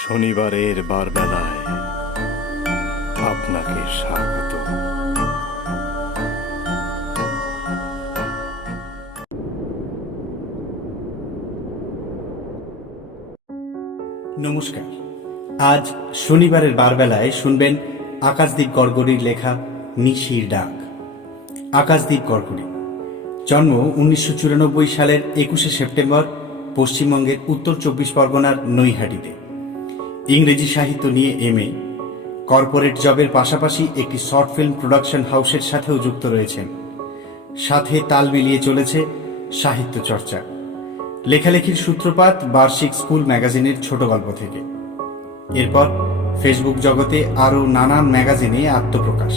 শনিবারের বারবেলায় আপনাকে স্বাগত। নমস্কার। আজ শনিবারের বারবেলায় শুনবেন আকাশদীপ গড়গড়ির লেখা নিশির ডাক। আকাশদীপ গড়গড়ি জন্ম 1994 সালের 21শে সেপ্টেম্বর পশ্চিমবঙ্গের উত্তর 24 পরগনার নৈহাটিতে। ইংরেজি সাহিত্য নিয়ে এমএ, কর্পোরেট জবের পাশাপাশি একটি শর্ট ফিল্ম প্রোডাকশন হাউসের সাথেও যুক্ত রয়েছেন। সাথে তাল মিলিয়ে চলেছে সাহিত্য চর্চা। লেখালেখির সূত্রপাত বার্ষিক স্কুল ম্যাগাজিনের ছোট গল্প থেকে। এরপর ফেসবুক জগতে আরও নানান ম্যাগাজিনে আত্মপ্রকাশ।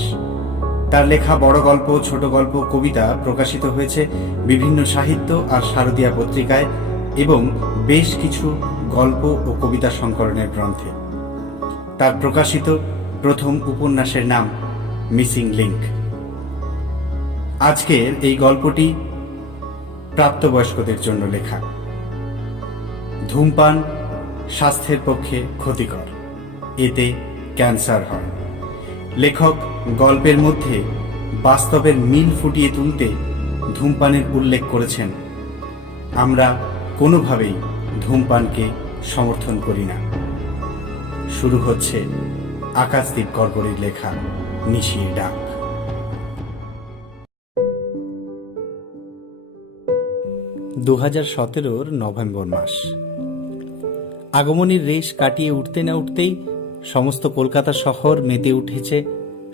তার লেখা বড় গল্প, ছোট গল্প, কবিতা প্রকাশিত হয়েছে বিভিন্ন সাহিত্য আর শারদীয়া পত্রিকায় এবং বেশ কিছু গল্প ও কবিতা সংকলনের গ্রন্থে। তার প্রকাশিত প্রথম উপন্যাসের নাম মিসিং লিংক। আজকের এই গল্পটি প্রাপ্তবয়স্কদের জন্য লেখা। ধূমপান স্বাস্থ্যের পক্ষে ক্ষতিকর, এতে ক্যান্সার হয়। লেখক গল্পের মধ্যে বাস্তবের মিল ফুটিয়ে তুলতে ধূমপানের উল্লেখ করেছেন। আমরা কোনোভাবেই ধূমপানকে সমর্থন করি না। শুরু হচ্ছে আকাশদীপ গড়গড়ির লেখা নিশির ডাক। 2017 নভেম্বর মাস। আগমনীর রেশ কাটিয়ে উঠতে না উঠতেই সমস্ত কলকাতা শহর মেতে উঠেছে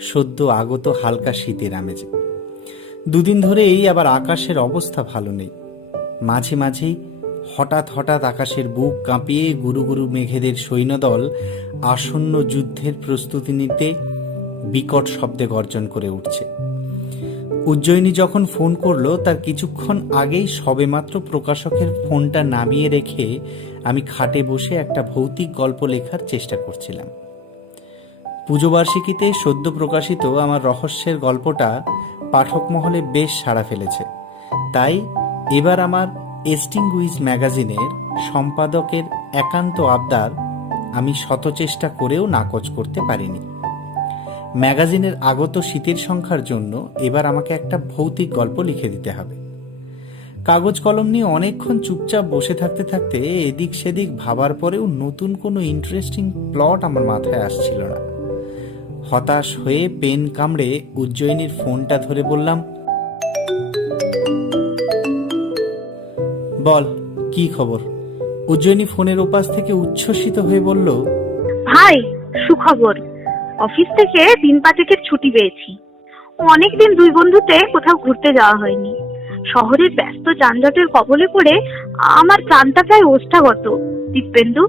সদ্য আগত হালকা শীতের আমেজে। দুদিন ধরেই আবার আকাশের অবস্থা ভালো নেই। মাঝে মাঝেই হঠাৎ হঠাৎ আকাশের বুক কাঁপিয়ে গুরু গুরু মেঘেদের সৈন্যদল আসন্ন যুদ্ধের প্রস্তুতি নিতে বিকট শব্দে গর্জন করে উঠছে। উজ্জয়িনী যখন ফোন করলো তার কিছুক্ষণ আগেই সবেমাত্র প্রকাশকের ফোনটা নামিয়ে রেখে আমি খাটে বসে একটা ভৌতিক গল্প লেখার চেষ্টা করছিলাম। পুজো বার্ষিকীতে সদ্য প্রকাশিত আমার রহস্যের গল্পটা পাঠক মহলে বেশ সাড়া ফেলেছে। তাই এবার আমার এস্টিংগুইজ ম্যাগাজিনের সম্পাদকের একান্ত আবদার আমি শতচেষ্টা করেও নাকচ করতে পারিনি। ম্যাগাজিনের আগত শীতের সংখ্যার জন্য এবার আমাকে একটা ভৌতিক গল্প লিখে দিতে হবে। কাগজ কলম নিয়ে অনেকক্ষণ চুপচাপ বসে থাকতে থাকতে এদিক সেদিক ভাবার পরেও নতুন কোনো ইন্টারেস্টিং প্লট আমার মাথায় আসছিল না। হতাশ হয়ে পেন কামড়ে উজ্জয়িনীর ফোনটা ধরে বললাম, বল কি খবর? উজ্জয়িনী ফোনের ওপাশ থেকে উচ্ছ্বসিত হয়ে বলল, ভাই সুখবর, অফিস থেকে দিন পাঁচেকের ছুটি পেয়েছি। অনেকদিন দুই বন্ধুতে কোথাও ঘুরতে যাওয়া হয়নি। শহরের ব্যস্ত যানজটের কবলে পড়ে আমার প্রাণটা প্রায় ওষ্ঠাগত। দীপেন্দু,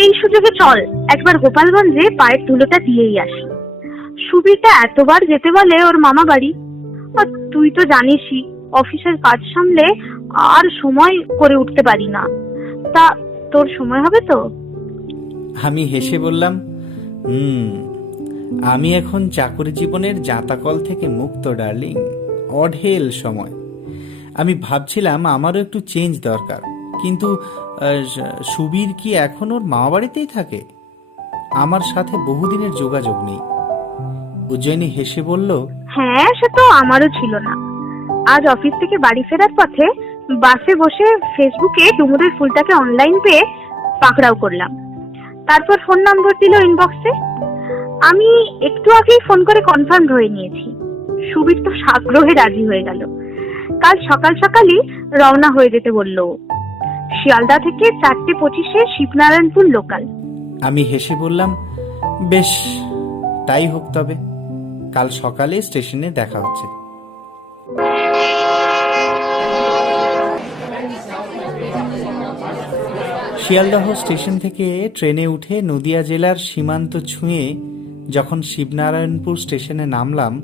এই সুযোগে চল একবার গোপালগঞ্জে পায়ের ধুলোটা দিয়েই আসি। সুবীরটা এতবার যেতে বলে ওর মামা বাড়ি। আর তুই তো জানিসই অফিসের কাজ সামলে আর সময় করে উঠতে পারি না। তা তোর সময় হবে তো? আমি হেসে বললাম, আমি এখন চাকরি জীবনের জাঁতাকল থেকে মুক্ত ডার্লিং, অঢেল সময়। আমি ভাবছিলাম আমারও একটু চেঞ্জ দরকার, কিন্তু সুবীর কি এখন ওর মা বাড়িতেই থাকে? আমার সাথে বহুদিনের যোগাযোগ নেই। উজ্জয়িনী হেসে বলল, হ্যাঁ, সে তো আমারও ছিল না। আজ অফিস থেকে বাড়ি ফেরার পথে বাসে বসে ফেসবুকে ডুমুরের ফুলটাকে অনলাইন পেয়ে পাকড়াও করলাম। তারপর ফোন নম্বর দিল ইনবক্সে। আমি একটু আগেই ফোন করে কনফার্ম হয়ে নিয়েছি। সুবীর তো সাগ্রহে রাজি হয়ে গেল। কাল সকাল সকালই রওনা হয়ে যেতে বললো। শিয়ালদা থেকে 4:25 শিবনারায়ণপুর লোকাল। আমি হেসে বললাম, বেশ, তাই হোক তবে। কাল সকালে স্টেশনে দেখা হচ্ছে। শিয়ালদহ স্টেশন থেকে ট্রেনে উঠে নদিয়া জেলার সীমান্ত ছুঁয়ে যখন শিবনারায়ণপুর স্টেশনে নামলাম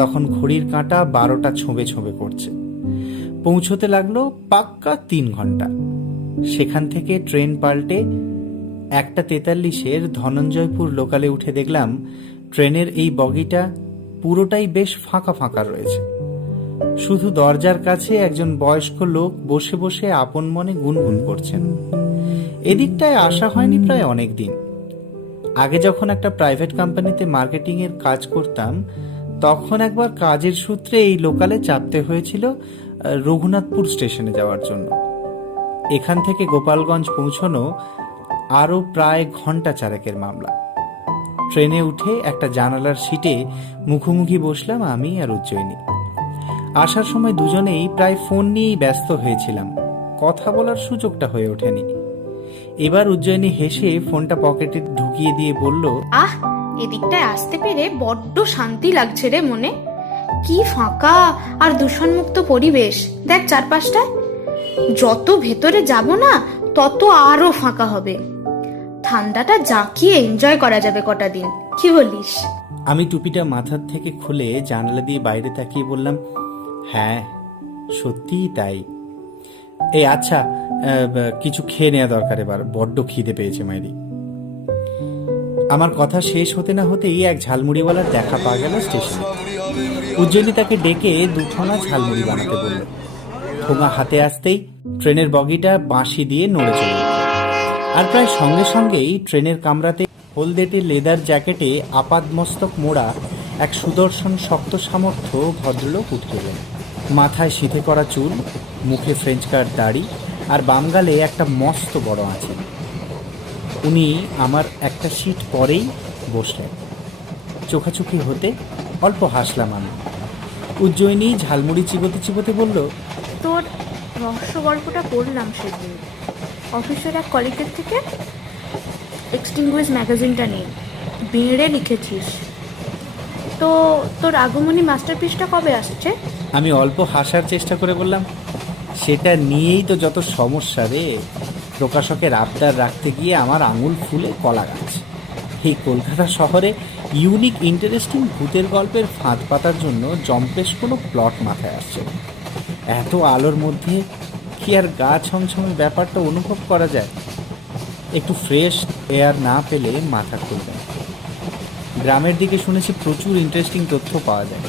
তখন ঘড়ির কাঁটা 12টা ছোঁবে ছোঁবে করছে। পৌঁছতে লাগলো পাক্কা 3 ঘন্টা। সেখান থেকে ট্রেন পাল্টে 1:43 ধনঞ্জয়পুর লোকালে উঠে দেখলাম ট্রেনের এই বগিটা পুরোটাই বেশ ফাঁকা ফাঁকা রয়েছে। শুধু দরজার কাছে একজন বয়স্ক লোক বসে বসে আপন মনে গুনগুন করছেন। এদিকটায় আসা হয়নি প্রায় অনেক দিন। আগে যখন একটা প্রাইভেট কোম্পানিতে মার্কেটিং এর কাজ করতাম, তখন একবার কাজের সূত্রে এই লোকালে চাপতে হয়েছিল রঘুনাথপুর স্টেশনে যাওয়ার জন্য। এখান থেকে গোপালগঞ্জ পৌঁছানো আরও প্রায় ঘন্টা চারেকের মামলা। ট্রেনে উঠে একটা জানালার সিটে মুখোমুখি বসলাম আমি আর উজ্জয়িনী। আসার সময় দুজনেই প্রায় ফোন নিয়েই ব্যস্ত হয়েছিলাম, কথা বলার সুযোগটা হয়ে ওঠেনি। এবার উজ্জয়িনী হেসে ফোনটা পকেটে ঢুকিয়ে দিয়ে বলল, আহ, এদিকটায় আসতে পেরে বড্ড শান্তি লাগছে রে মনে। কি ফাঁকা আর দূষণমুক্ত পরিবেশ, দেখ চারপাশটায়। যত ভেতরে যাব না তত আরো ফাঁকা হবে, ঠান্ডাটা জাঁকিয়ে এনজয় করা যাবে কটা দিন, কি বলিস? আমি টুপিটা মাথার থেকে খুলে জানালা দিয়ে বাইরে তাকিয়ে বললাম, হ্যাঁ সত্যিই তাই। এই আচ্ছা, কিছু খেয়ে নেওয়া দরকার, এবার বড্ড খিদে পেয়েছে মাইরি। আমার কথা শেষ হতে না হতেই এক ঝালমুড়িওয়ালার দেখা পাওয়া গেল স্টেশনে। উজ্জয়িনী তাকে ডেকে দুখানা ঝালমুড়ি বানাতে বলল। ঠোঙা হাতে আসতেই ট্রেনের বগিটা বাঁশি দিয়ে নড়ে চলে গেল। আর প্রায় সঙ্গে সঙ্গেই ট্রেনের কামরাতে হলদেটে লেদার জ্যাকেটে আপাদমস্তক মোড়া এক সুদর্শন শক্ত সামর্থ্য ভদ্রলোক উঠে এলেন। মাথায় সিধে করা চুল, মুখে ফ্রেঞ্চ কাট দাড়ি, আর বাম গালে একটা মস্ত বড় আঁচল। উনি আমার একটা সিট পরেই বসলেন। চোখাচোখি হতে অল্প হাসলাম আমি। উজ্জয়িনী ঝালমুড়ি চিবোতে চিবোতে বলল, তোর রহস্য গল্পটা পড়লাম সেদিন অফিসের এক কলিগের থেকে। এক্সটিংগুইশ ম্যাগাজিনটা নেই, বেড়ে লিখেছিস তো। তোর আগমনী মাস্টারপিসটা কবে আসছে? আমি অল্প হাসার চেষ্টা করে বললাম, সেটা নিয়েই তো যত সমস্যা রে। প্রকাশকের আবদার রাখতে গিয়ে আমার আঙুল ফুলে কলা গাছ। এই কলকাতা শহরে ইউনিক ইন্টারেস্টিং ভূতের গল্পের ফাঁদ পাতার জন্য জম্পেশ কোনো প্লট মাথায় আসছে না। এত আলোর মধ্যে কি আর গা ছমছমে ব্যাপারটা অনুভব করা যায়? একটু ফ্রেশ এয়ার না পেলে মাথা খুলবে না। গ্রামের দিকে শুনেছি প্রচুর ইন্টারেস্টিং তথ্য পাওয়া যায়,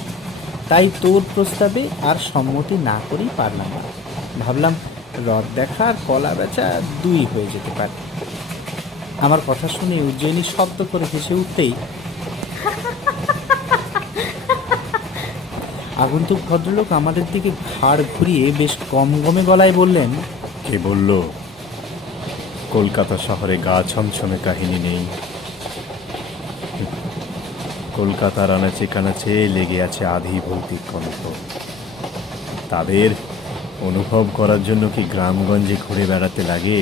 তাই তোর প্রস্তাবে আর সম্মতি না করেই পারলাম না। ভাবলাম রথ দেখা আর কলা বেচা দুই হয়ে যেতে পারে। আমার কথা শুনে উজ্জয়িনী শব্দ করে হেসে উঠতেই আগন্তুক ভদ্রলোক আমাদের দিকে ঘাড় ঘুরিয়ে বেশ কম গমে গলায় বললেন, কে বলল কলকাতা শহরে গা ছমছমে কাহিনী নেই? কলকাতার আনাচে কানাচে লেগে আছে আধি ভৌতিক কণ্ঠ। তাদের অনুভব করার জন্য কি গ্রামগঞ্জে ঘুরে বেড়াতে লাগে?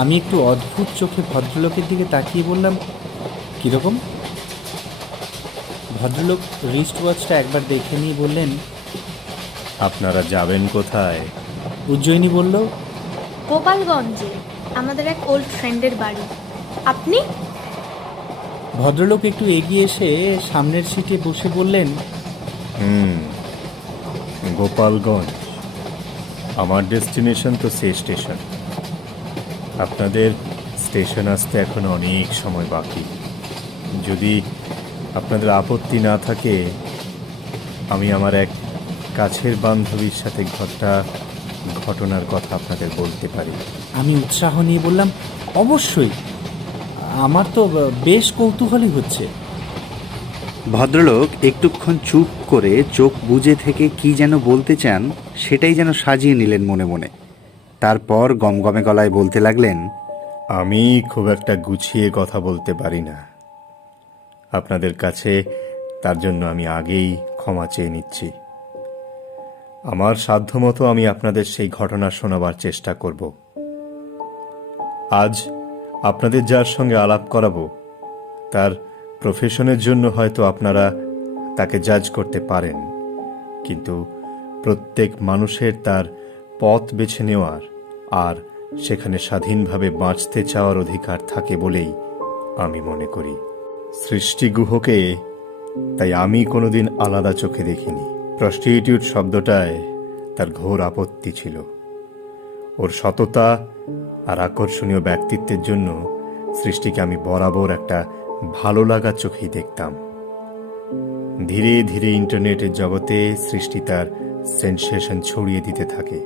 আমি একটু অদ্ভুত চোখে ভদ্রলোকের দিকে তাকিয়ে বললাম, কীরকম? ভদ্রলোক রিস্ট ওয়াচটা একবার দেখে নিয়ে বললেন, আপনারা যাবেন কোথায়? উজ্জয়িনী বলল, গোপালগঞ্জে আমাদের এক ওল্ড ফ্রেন্ডের বাড়ি। আপনি? ভদ্রলোক একটু এগিয়ে এসে সামনের সিটে বসে বললেন, গোপালগঞ্জ আমার ডেস্টিনেশন তো সেই স্টেশন। আপনাদের স্টেশন আসতে এখন অনেক সময় বাকি। যদি আপনাদের আপত্তি না থাকে, আমি আমার এক কাছের বান্ধবীর সাথে ঘটনার কথা আপনাদের বলতে পারি। আমি উৎসাহ নিয়ে বললাম, অবশ্যই, আমার তো বেশ কৌতূহলী হচ্ছে। ভদ্রলোক একটুক্ষণ চুপ করে চোখ বুজে থেকে কি যেন বলতে চান সেটাই যেন সাজিয়ে নিলেন মনে মনে। তারপর গমগমে গলায় বলতে লাগলেন, আমি খুব একটা গুছিয়ে কথা বলতে পারি না। আপনাদের কাছে তার জন্য আমি আগেই ক্ষমা চেয়ে নিচ্ছি। আমার সাধ্যমতো আমি আপনাদের সেই ঘটনা শোনাবার চেষ্টা করব। আজ আপনাদের যার সঙ্গে আলাপ করাবো, তার প্রফেশনের জন্য হয়তো আপনারা তাকে জাজ করতে পারেন, কিন্তু প্রত্যেক মানুষের তার পথ বেছে নেওয়ার আর সেখানে স্বাধীনভাবে বাঁচতে চাওয়ার অধিকার থাকে বলেই আমি মনে করি। সৃষ্টিগুহকে তাই আমি কোনোদিন আলাদা চোখে দেখিনি। প্রস্টিটিউট শব্দটায় তার ঘোর আপত্তি ছিল। ওর সততা আর আকর্ষণীয় ব্যক্তিত্বের জন্য সৃষ্টিকে আমি বরাবর একটা ভালো লাগার চোখেই দেখতাম। ধীরে ধীরে ইন্টারনেটের জগতে সৃষ্টি তার সেন্সেশন ছড়িয়ে দিতে থাকে।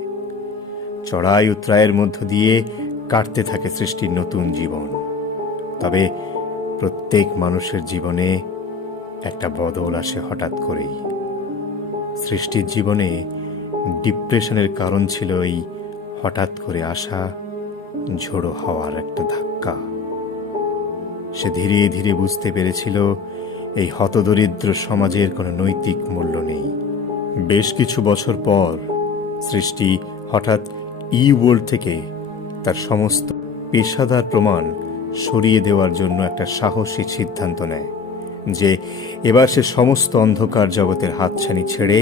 চড়াই উতরায়ের মধ্য দিয়ে কাটতে থাকে সৃষ্টির নতুন জীবন। তবে প্রত্যেক মানুষের জীবনে একটা বদল আসে হঠাৎ করেই। সৃষ্টির জীবনে ডিপ্রেশনের কারণ ছিল এই হঠাৎ করে আসা ঝোড়ো হাওয়ার একটা ধাক্কা। সে ধীরে ধীরে বুঝতে পেরেছিল এই হতদরিদ্র সমাজের কোনো নৈতিক মূল্য নেই। বেশ কিছু বছর পর সৃষ্টি হঠাৎ ওয়ার্ল্ড থেকে তার সমস্ত পেশাদার প্রমাণ সরিয়ে দেওয়ার জন্য একটা সাহসী সিদ্ধান্ত নেয় যে এবার সে সমস্ত অন্ধকার জগতের হাতছানি ছেড়ে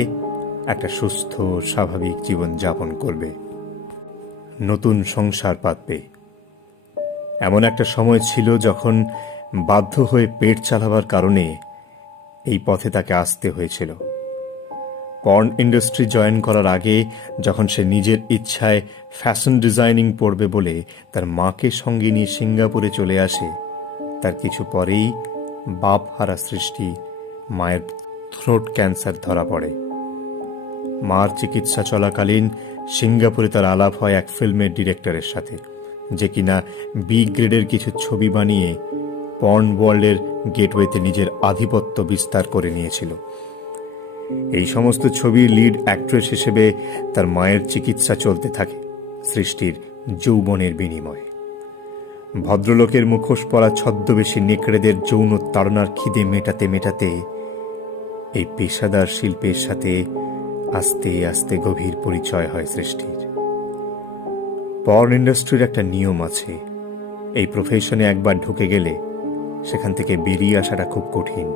একটা সুস্থ স্বাভাবিক জীবন যাপন করবে, নতুন সংসার পাতবে। এমন একটা সময় ছিল যখন বাধ্য হয়ে পেট চালাবার কারণে এই পথে তাকে আসতে হয়েছিল। পর্ন ইন্ডাস্ট্রি জয়েন করার আগে যখন সে নিজের ইচ্ছায় ফ্যাশন ডিজাইনিং পড়বে বলে তার মাকে সঙ্গে নিয়ে সিঙ্গাপুরে চলে আসে, তার কিছু পরেই বাপ হারা সৃষ্টি মায়ের থ্রোট ক্যান্সার ধরা পড়ে। মার চিকিৎসা চলাকালীন সিঙ্গাপুরে তার আলাপ হয় এক ফিল্মের ডিরেক্টরের সাথে, যে কিনা বি গ্রেডের কিছু ছবি বানিয়ে পর্ন ওয়ার্ল্ডের গেটওয়েতে নিজের আধিপত্য বিস্তার করে নিয়েছিল। এই সমস্ত ছবির লিড অ্যাক্ট্রেস হিসেবে তার মায়ের চিকিৎসা চলতে থাকে সৃষ্টির যৌবনের বিনিময়ে। ভদ্রলোকের মুখোশ পরা ছদ্মবেশী নেকড়েদের যৌন তাড়নার খিদে মেটাতে মেটাতে এই পেশাদার শিল্পের সাথে আস্তে আস্তে গভীর পরিচয় হয় সৃষ্টির। পর্ন ইন্ডাস্ট্রির একটা নিয়ম আছে, এই প্রফেশনে একবার ঢুকে গেলে সেখান থেকে বেরিয়ে আসাটা খুব কঠিন।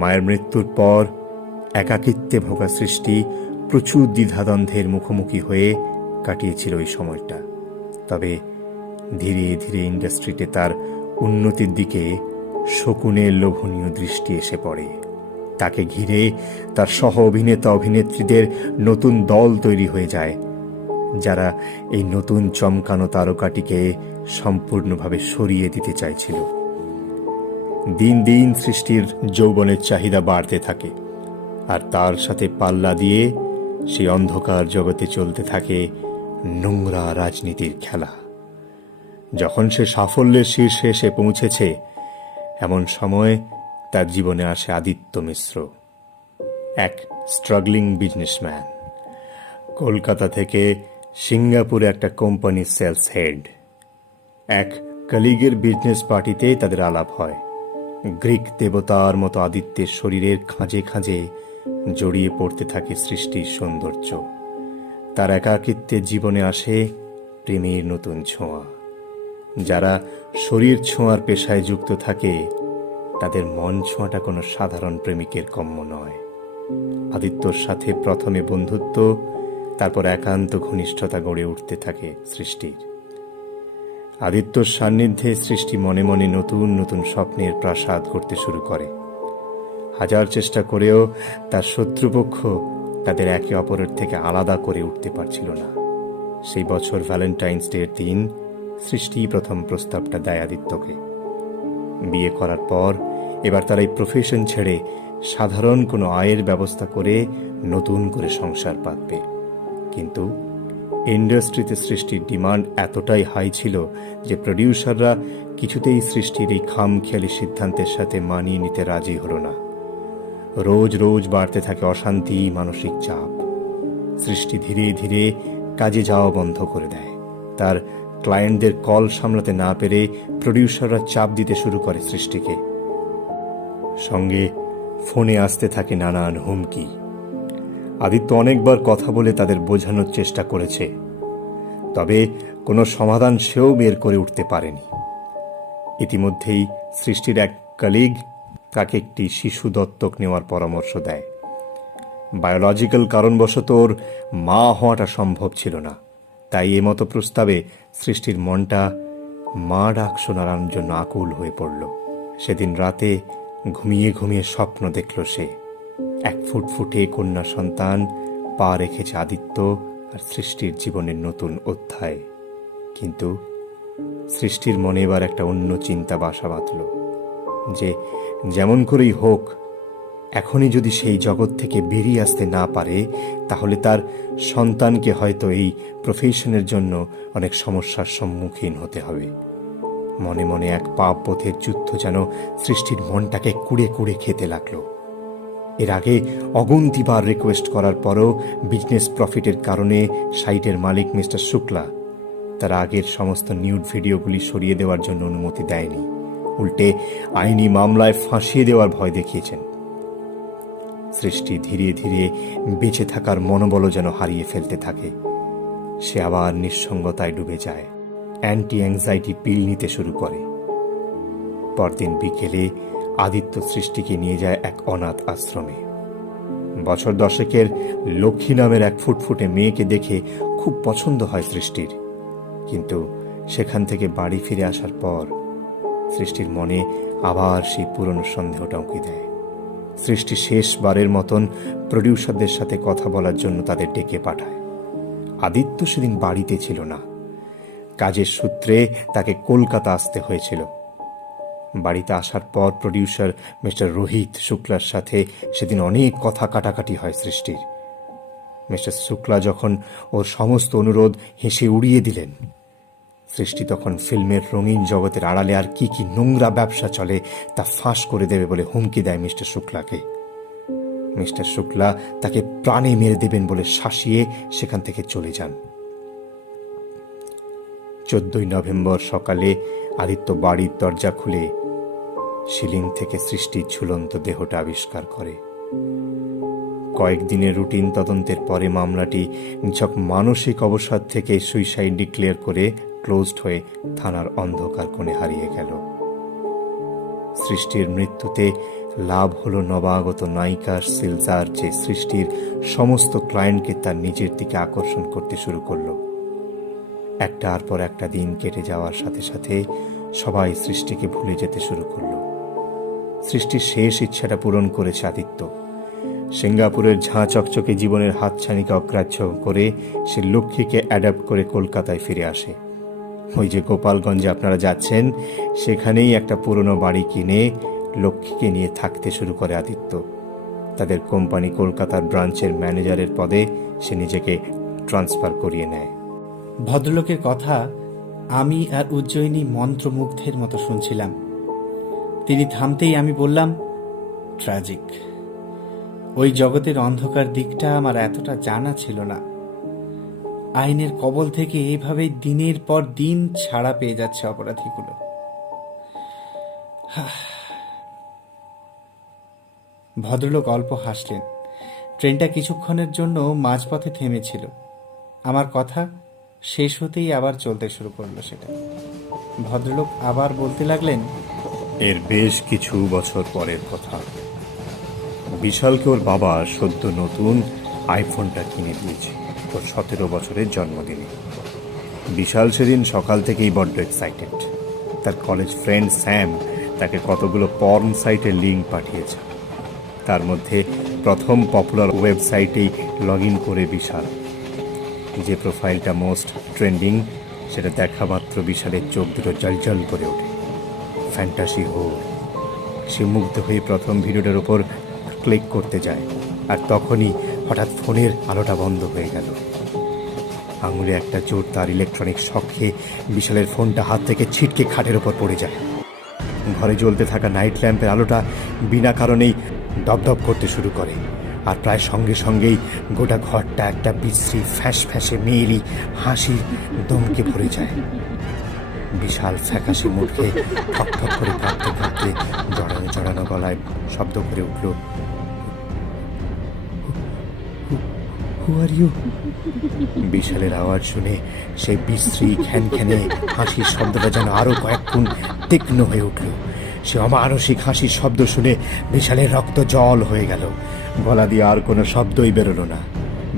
মায়ের মৃত্যুর পর একাকিত্বে ভোগা সৃষ্টি প্রচুর দ্বিধাদ্বন্দ্বের মুখোমুখি হয়ে কাটিয়েছিল এই সময়টা। তবে ধীরে ধীরে ইন্ডাস্ট্রিতে তার উন্নতির দিকে শকুনের লোভনীয় দৃষ্টি এসে পড়ে। তাকে ঘিরে তার সহ অভিনেতা অভিনেত্রীদের নতুন দল তৈরি হয়ে যায়, যারা এই নতুন চমকানো তারকাটিকে সম্পূর্ণভাবে সরিয়ে দিতে চাইছিল। দিন দিন সৃষ্টির যৌবনের চাহিদা বাড়তে থাকে, আর তার সাথে পাল্লা দিয়ে সেই অন্ধকার জগতে চলতে থাকে নোংরা রাজনীতির খেলা। যখন সে সাফল্যের শীর্ষে এসে পৌঁছেছে, এমন সময় তার জীবনে আসে আদিত্য মিশ্র, এক স্ট্রাগলিং বিজনেসম্যান। কলকাতা থেকে সিঙ্গাপুরে একটা কোম্পানির সেলস হেড। এক কলিগের বিজনেস পার্টিতে তাদের আলাপ হয়। গ্রিক দেবতার মতো আদিত্যের শরীরের খাঁজে খাঁজে জড়িয়ে পড়তে থাকে সৃষ্টির সৌন্দর্য। তার একাকিত্বের জীবনে আসে প্রেমের নতুন ছোঁয়া। যারা শরীর ছোঁয়ার পেশায় যুক্ত থাকে, তাদের মন ছোঁয়াটা কোনো সাধারণ প্রেমিকের কম্য নয়। আদিত্যর সাথে প্রথমে বন্ধুত্ব, তারপর একান্ত ঘনিষ্ঠতা গড়ে উঠতে থাকে সৃষ্টির। আদিত্যর সান্নিধ্যে সৃষ্টি মনে মনে নতুন নতুন স্বপ্নের প্রাসাদ করতে শুরু করে। হাজার চেষ্টা করেও তার শত্রুপক্ষ তাদের একে অপরের থেকে আলাদা করে উঠতে পারছিল না। সেই বছর ভ্যালেন্টাইন্স ডের দিন সৃষ্টি প্রথম প্রস্তাবটা দেয় আদিত্যকে। বিয়ে করার পর এবার তারা এই প্রফেশন ছেড়ে সাধারণ কোনো আয়ের ব্যবস্থা করে নতুন করে সংসার পাতবে। কিন্তু ইন্ডাস্ট্রিতে সৃষ্টির ডিমান্ড এতটাই হাই ছিল যে প্রডিউসাররা কিছুতেই সৃষ্টির এই খামখেয়ালি সিদ্ধান্তের সাথে মানিয়ে নিতে রাজি হলো না। রোজ রোজ বাড়তে থাকে অশান্তি, মানসিক চাপ। সৃষ্টি ধীরে ধীরে কাজে যাওয়া বন্ধ করে দেয়। তার ক্লায়েন্টদের কল সামলাতে না পেরে প্রডিউসাররা চাপ দিতে শুরু করে সৃষ্টিকে। সঙ্গে ফোনে আসতে থাকে নানান হুমকি। আদিত্য অনেকবার কথা বলে তাদের বোঝানোর চেষ্টা করেছে, তবে কোনো সমাধান সেও বের করে উঠতে পারেনি। ইতিমধ্যেই সৃষ্টির এক কলিগ তাকে একটি শিশু দত্তক নেওয়ার পরামর্শ দেয়। বায়োলজিক্যাল কারণবশত ওর মা হওয়াটা সম্ভব ছিল না, তাই এমতো প্রস্তাবে সৃষ্টির মনটা মা ডাক শোনার জন্য আকুল হয়ে পড়ল। সেদিন রাতে ঘুমিয়ে ঘুমিয়ে স্বপ্ন দেখল সে এক ফুটফুটে কন্যা সন্তান পা রেখেছে আদিত্য আর সৃষ্টির জীবনের নতুন অধ্যায়। কিন্তু সৃষ্টির মনে এবার একটা অন্য চিন্তা বাসা বাঁধল যে যেমন করেই হোক এখনই যদি সেই জগৎ থেকে বেরিয়ে আসতে না পারে, তাহলে তার সন্তানকে হয়তো এই প্রফেশনের জন্য অনেক সমস্যার সম্মুখীন হতে হবে। মনে মনে এক পাপ পথের যুদ্ধ যেন সৃষ্টির মনটাকে কুড়ে কুড়ে খেতে লাগলো। এর আগে অগুন্তিবার রিকোয়েস্ট করার পরও বিজনেস প্রফিটের কারণে সাইটের মালিক মিস্টার শুক্লা তার আগের সমস্ত নিউড ভিডিওগুলি সরিয়ে দেওয়ার জন্য অনুমতি দেয়নি, উল্টে আইনি মামলায় ফাঁসিয়ে দেওয়ার ভয় দেখিয়েছেন। সৃষ্টি ধীরে ধীরে বেঁচে থাকার মনোবলও যেন হারিয়ে ফেলতে থাকে। সে আবার নিঃসঙ্গতায় ডুবে যায়, অ্যান্টি অ্যাংজাইটি পিল নিতে শুরু করে। পরদিন বিকেলে আদিত্য সৃষ্টিকে নিয়ে যায় এক অনাথ আশ্রমে। বছর 10 লক্ষ্মী নামের এক ফুটফুটে মেয়েকে দেখে খুব পছন্দ হয় সৃষ্টির, কিন্তু সেখান থেকে বাড়ি ফিরে আসার পর সৃষ্টির মনে আবার সেই পুরনো সন্দেহটা উঁকি দেয়। সৃষ্টি শেষবারের মতন প্রডিউসারদের সাথে কথা বলার জন্য তাদের ডেকে পাঠায়। আদিত্য সেদিন বাড়িতে ছিল না, কাজের সূত্রে তাকে কলকাতা আসতে হয়েছিল। বাড়িতে আসার পর প্রডিউসার মিস্টার রোহিত শুক্লার সাথে সেদিন অনেক কথা কাটাকাটি হয় সৃষ্টির। মিস্টার শুক্লা যখন ওর সমস্ত অনুরোধ হেসে উড়িয়ে দিলেন, সৃষ্টি তখন ফিল্মের রঙিন জগতের আড়ালে আর কি কি নোংরা ব্যবসা চলে তা ফাঁস করে দেবে বলে হুমকি দেয় মিস্টার শুক্লাকে। মিস্টার শুক্লা তাকে প্রাণে মেরে দেবেন বলে শাসিয়ে সেখান থেকে চলে যান। 14 নভেম্বর সকালে আদিত্য বাড়ির দরজা খুলে সিলিং থেকে সৃষ্টির ঝুলন্ত দেহটা আবিষ্কার করে। কয়েকদিনের রুটিন তদন্তের পরে মামলাটি নিছক মানসিক অবসাদ থেকে সুইসাইড ডিক্লেয়ার করে ক্লোজড হয়ে থানার অন্ধকার কোণে হারিয়ে গেল। সৃষ্টির মৃত্যুতে লাভ হলো নবাগত নায়িকার সিলজার, যে সৃষ্টির সমস্ত ক্লায়েন্টকে তার নিজের দিকে আকর্ষণ করতে শুরু করলো। একটার পর একটা দিন কেটে যাওয়ার সাথে সাথে সবাই সৃষ্টিকে ভুলে যেতে শুরু করলো। সৃষ্টির শেষ ইচ্ছাটা পূরণ করেছে আদিত্য। সিঙ্গাপুরের ঝাঁ চকচকে জীবনের হাতছানিকে অগ্রাহ্য করে সে লক্ষ্মীকে অ্যাডাপ্ট করে কলকাতায় ফিরে আসে। ওই যে গোপালগঞ্জে আপনারা যাচ্ছেন, সেখানেই একটা পুরনো বাড়ি কিনে লক্ষ্মীকে নিয়ে থাকতে শুরু করে আদিত্য। তাদের কোম্পানি কলকাতার ব্রাঞ্চের ম্যানেজারের পদে সে নিজেকে ট্রান্সফার করিয়ে নেয়। ভদ্রলোকের কথা আমি আর উজ্জয়িনী মন্ত্রমুগ্ধের মতো শুনছিলাম। তিনি থামতেই আমি বললাম, ট্র্যাজিক। ওই জগতের অন্ধকার দিকটা আমার এতটা জানা ছিল না। আইনের কবল থেকে এইভাবেই দিনের পর দিন ছাড়া পেয়ে যাচ্ছে অপরাধীগুলো। ভদ্রলোক অল্প হাসলেন। ট্রেনটা কিছুক্ষণের জন্য মাঝপথে থেমেছিল। আমার কথা শেষ হতেই আবার চলতে শুরু করলো সেটা। ভদ্রলোক আবার বলতে লাগলেন, এর বেশ কিছু বছর পরের কথা। বিশালকে ওর বাবা সদ্য নতুন আইফোনটা কিনে দিয়েছে ওর 17 বছরের জন্মদিনে। বিশাল সেদিন সকাল থেকেই বড্ড এক্সাইটেড। তার কলেজ ফ্রেন্ড স্যাম তাকে কতগুলো পর্ন সাইটের লিঙ্ক পাঠিয়েছে। তার মধ্যে প্রথম পপুলার ওয়েবসাইটেই লগ ইন করে বিশাল। যে প্রোফাইলটা মোস্ট ট্রেন্ডিং, সেটা দেখা মাত্র বিশালের চোখ দুটো জলজল করে ওঠে। ফ্যান্টাসি হো। সে মুগ্ধ হয়ে প্রথম ভিডিওটার উপর ক্লিক করতে যায়, আর তখনই হঠাৎ ফোনের আলোটা বন্ধ হয়ে গেল। আঙুলে একটা জোর তার ইলেকট্রনিক শক খেয়ে বিশালের ফোনটা হাত থেকে ছিটকে খাটের ওপর পড়ে যায়। ঘরে জ্বলতে থাকা নাইট ল্যাম্পের আলোটা বিনা কারণেই দপদপ করতে শুরু করে, আর প্রায় সঙ্গে সঙ্গেই গোটা ঘরটা একটা বিশ্রী ফ্যাঁস ফ্যাঁসে মেয়েলি হাসির দমকে ভরে যায়। বিশাল ফ্যাকাশে মুখে ঠক ঠক করে কাঁপতে কাঁপতে জড়ানো জড়ানো গলায় শব্দ করে উঠল, হু আর ইউ? বিশালের আওয়াজ শুনে সেই বিশ্রী খ্যানখ্যানে হাসির শব্দটা যেন আরো কয়েক গুণ তীক্ষ্ণ হয়ে উঠল। সে অমানসিক হাসির শব্দ শুনে বিশালের রক্ত জল হয়ে গেল। গলা দিয়ে আর কোনো শব্দই বেরোলো না।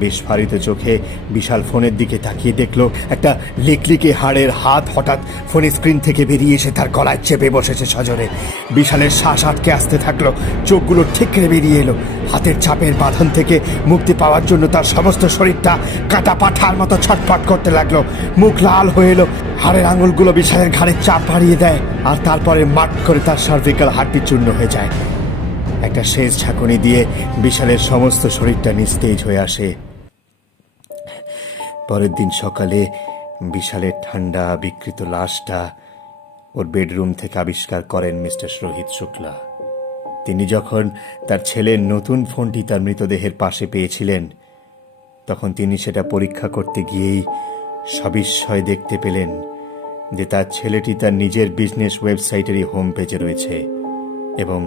বিস্ফারিত চোখে বিশাল ফোনের দিকে তাকিয়ে দেখলো একটা লিকলিকে হাড়ের হাত হঠাৎ ফোনের স্ক্রিন থেকে বেরিয়ে এসে তার গলায় চেপে বসেছে সজোরে। বিশালের শ্বাস আটকে আসতে থাকলো, চোখগুলো ঠিকরে বেরিয়ে এলো। হাতের চাপের বাঁধন থেকে মুক্তি পাওয়ার জন্য তার সমস্ত শরীরটা কাটা পাঠার মতো ছটফট করতে লাগলো। মুখ লাল হয়ে এলো, হাড়ের আঙুলগুলো বিশালের ঘাড়ে চাপ বাড়িয়ে দেয়, আর তারপরে মাট করে তার সার্ভিক্যাল হাড্ডি চূর্ণ হয়ে যায়। একটা শেষ ঝাঁকুনি দিয়ে বিশালের সমস্ত শরীরটা নিস্তেজ হয়ে আসে। পরের দিন সকালে বিশালের ঠান্ডা বিকৃত লাশটা ওর বেডরুম থেকে আবিষ্কার করেন মিস্টার রোহিত শুক্লা। তিনি যখন তার ছেলের নতুন ফোনটি তার মৃতদেহের পাশে পেয়েছিলেন, তখন তিনি সেটা পরীক্ষা করতে গিয়েই সবিস্ময় দেখতে পেলেন যে তার ছেলেটি তার নিজের বিজনেস ওয়েবসাইটেরই হোম পেজে রয়েছে। এবং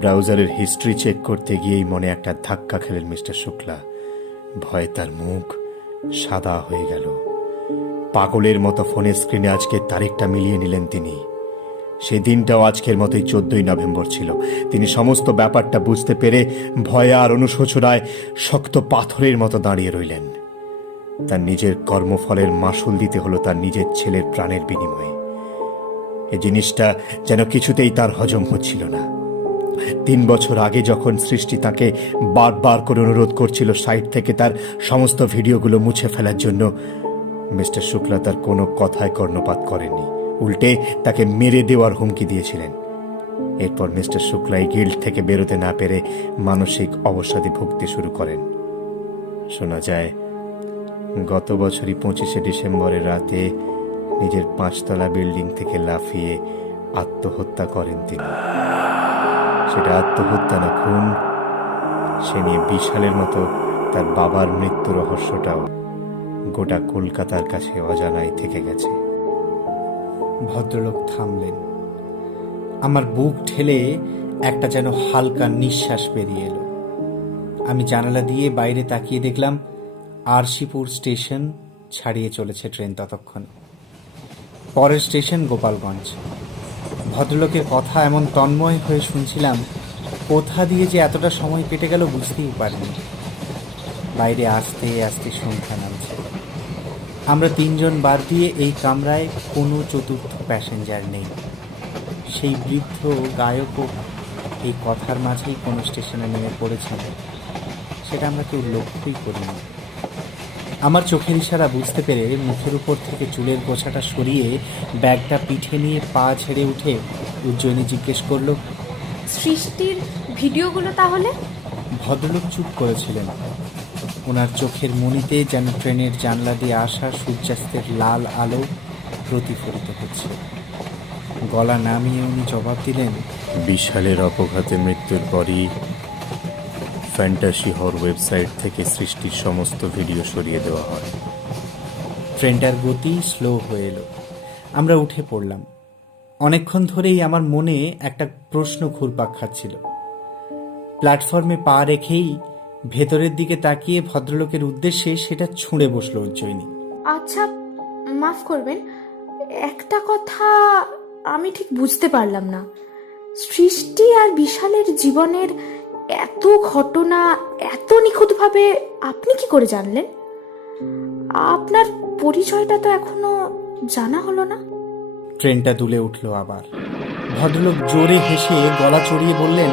ব্রাউজারের হিস্ট্রি চেক করতে গিয়েই মনে একটা ধাক্কা খেলেন মিস্টার শুক্লা। ভয়ে তার মুখ সাদা হয়ে গেল। পাগলের মতো ফোনের স্ক্রিনে আজকের তারিখটা মিলিয়ে নিলেন তিনি। সেই দিনটাও আজকের মতোই 14ই নভেম্বর ছিল। তিনি সমস্ত ব্যাপারটা বুঝতে পেরে ভয়ে আর অনুশোচনায় শক্ত পাথরের মতো দাঁড়িয়ে রইলেন। তার নিজের কর্মফলের মাসুল দিতে হলো তার নিজের ছেলের প্রাণের বিনিময়ে। এই জিনিসটা যেন কিছুতেই তার হজম হচ্ছিল না। 3 বছর আগে যখন সৃষ্টি তাকে বারবার করে অনুরোধ করছিল সাইট থেকে তার সমস্ত ভিডিওগুলো মুছে ফেলার জন্য, মিস্টার শুক্লা তার কোনো কথায় কর্ণপাত করেননি। উল্টে তাকে মেরে দেওয়ার হুমকি দিয়েছিলেন। এরপর মিস্টার শুক্লা এই গিল্ড থেকে বেরোতে না পেরে মানসিক অবসাদে ভুগতে শুরু করেন। শোনা যায় গত বছরই 25শে ডিসেম্বরের রাতে নিজের 5তলা বিল্ডিং থেকে লাফিয়ে আত্মহত্যা করেন তিনি। সেটা আত্মহত্যা না খুন, সে নিয়ে বিশালের মতো তার বাবার মৃত্যু রহস্যটাও গোটা কলকাতার কাছে অজানাই থেকে গেছে। ভদ্রলোক থামলেন। আমার বুক ঠেলে একটা যেন হালকা নিঃশ্বাস বেরিয়ে এলো। আমি জানালা দিয়ে বাইরে তাকিয়ে দেখলাম আরশিপুর স্টেশন ছাড়িয়ে চলেছে ট্রেন ততক্ষণ। পরের স্টেশন গোপালগঞ্জ। ভদ্রলোকের কথা এমন তন্ময় হয়ে শুনছিলাম, কোথা দিয়ে যে এতটা সময় কেটে গেল বুঝতেই পারিনি। বাইরে আস্তে আস্তে সন্ধ্যা নামছে। আমরা 3 জন বাদ দিয়ে এই কামরায় কোনো চতুর্থ প্যাসেঞ্জার নেই। সেই বৃদ্ধ গায়কও এই কথার মাঝেই কোনো স্টেশনে নেমে পড়েছেন, সেটা আমরা কেউ লক্ষ্যই করিনি। আমার চোখের ইশারা বুঝতে পেরে মুখের উপর থেকে চুলের গোছাটা সরিয়ে ব্যাগটা পিঠে নিয়ে পা ছেড়ে উঠে উজ্জয়িনী জিজ্ঞেস করলো, সৃষ্টির ভিডিওগুলো তাহলে? ভদ্রলোক চুপ করেছিলেন। ওনার চোখের মণিতে যেন ট্রেনের জানলা দিয়ে আসা সূর্যাস্তের লাল আলো প্রতিফলিত হচ্ছে। গলা নামিয়ে উনি জবাব দিলেন, বিশালের অপঘাতে মৃত্যুর পরই ফ্যান্টাসি হর ওয়েবসাইট থেকে সৃষ্টির সমস্ত ভিডিও সরিয়ে দেওয়া হয়। ট্রেনটার গতি স্লো হয়ে এলো। আমরা উঠে পড়লাম। অনেকক্ষণ ধরেই আমার মনে একটা প্রশ্ন ঘুরপাক খাচ্ছিল। প্ল্যাটফর্মে পা রেখেই ভেতরের দিকে তাকিয়ে ভদ্রলোকের উদ্দেশ্যে সেটা ছুঁড়ে বসলো উজ্জয়িনী। আচ্ছা, মাফ করবেন, একটা কথা আমি ঠিক বুঝতে পারলাম না। সৃষ্টি আর বিশালের জীবনের এত ঘটনা এত নিখুঁতভাবে আপনি কি করে জানলেন? আপনার পরিচয়টা তো এখনো জানা হলো না। ট্রেনটা দুলে উঠলো আবার। ভদ্রলোক জোরে হেসে গলা চড়িয়ে বললেন,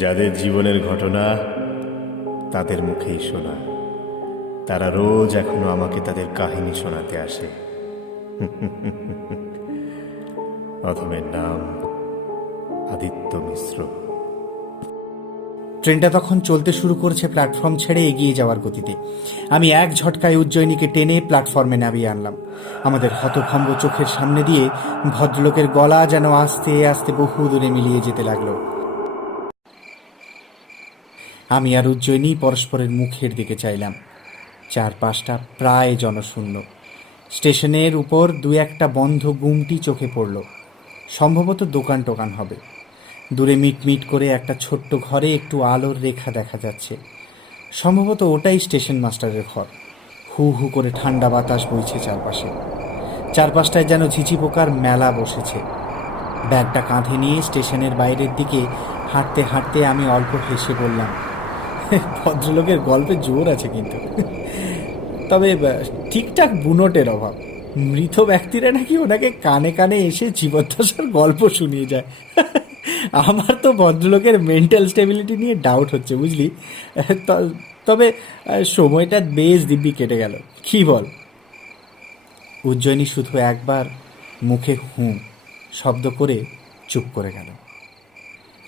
যাদের জীবনের ঘটনা তাদের মুখেই শোনা, তারা রোজ এখনো আমাকে তাদের কাহিনী শোনাতে আসে। অধমের নাম আদিত্য মিশ্র। ট্রেনটা তখন চলতে শুরু করেছে প্ল্যাটফর্ম ছেড়ে এগিয়ে যাওয়ার গতিতে। আমি এক ঝটকায় উজ্জয়িনীকে টেনে প্ল্যাটফর্মে নামিয়ে আনলাম। আমাদের হতভম্ব চোখের সামনে দিয়ে ভদ্রলোকের গলা যেন আস্তে আস্তে বহু দূরে মিলিয়ে যেতে লাগলো। আমি আর উজ্জয়িনী পরস্পরের মুখের দিকে চাইলাম। চারপাশটা প্রায় জনশূন্য। স্টেশনের উপর 2-1টা বন্ধ গুমটি চোখে পড়ল। সম্ভবত দোকান টোকান হবে। দূরে মিটমিট করে একটা ছোট্ট ঘরে একটু আলোর রেখা দেখা যাচ্ছে। সম্ভবত ওটাই স্টেশন মাস্টারের ঘর। হু হু করে ঠান্ডা বাতাস বইছে চারপাশে। চারপাশটায় যেন ঝিঝি পোকার মেলা বসেছে। ব্যাগটা কাঁধে নিয়ে স্টেশনের বাইরের দিকে হাঁটতে হাঁটতে আমি অল্প হেসে বললাম, ভদ্রলোকের গল্পে জোর আছে কিন্তু, তবে ঠিকঠাক বুনোটের অভাব। মৃত ব্যক্তিরা নাকি ওনাকে কানে কানে এসে জীবদ্দশার গল্প শুনিয়ে যায়। আমার তো ভদ্রলোকের মেন্টাল স্টেবিলিটি নিয়ে ডাউট হচ্ছে, বুঝলি। তবে সময়টা বেশ দিব্যি কেটে গেল, কি বল? উজ্জয়িনী শুধু একবার মুখে হুঁ শব্দ করে চুপ করে গেল।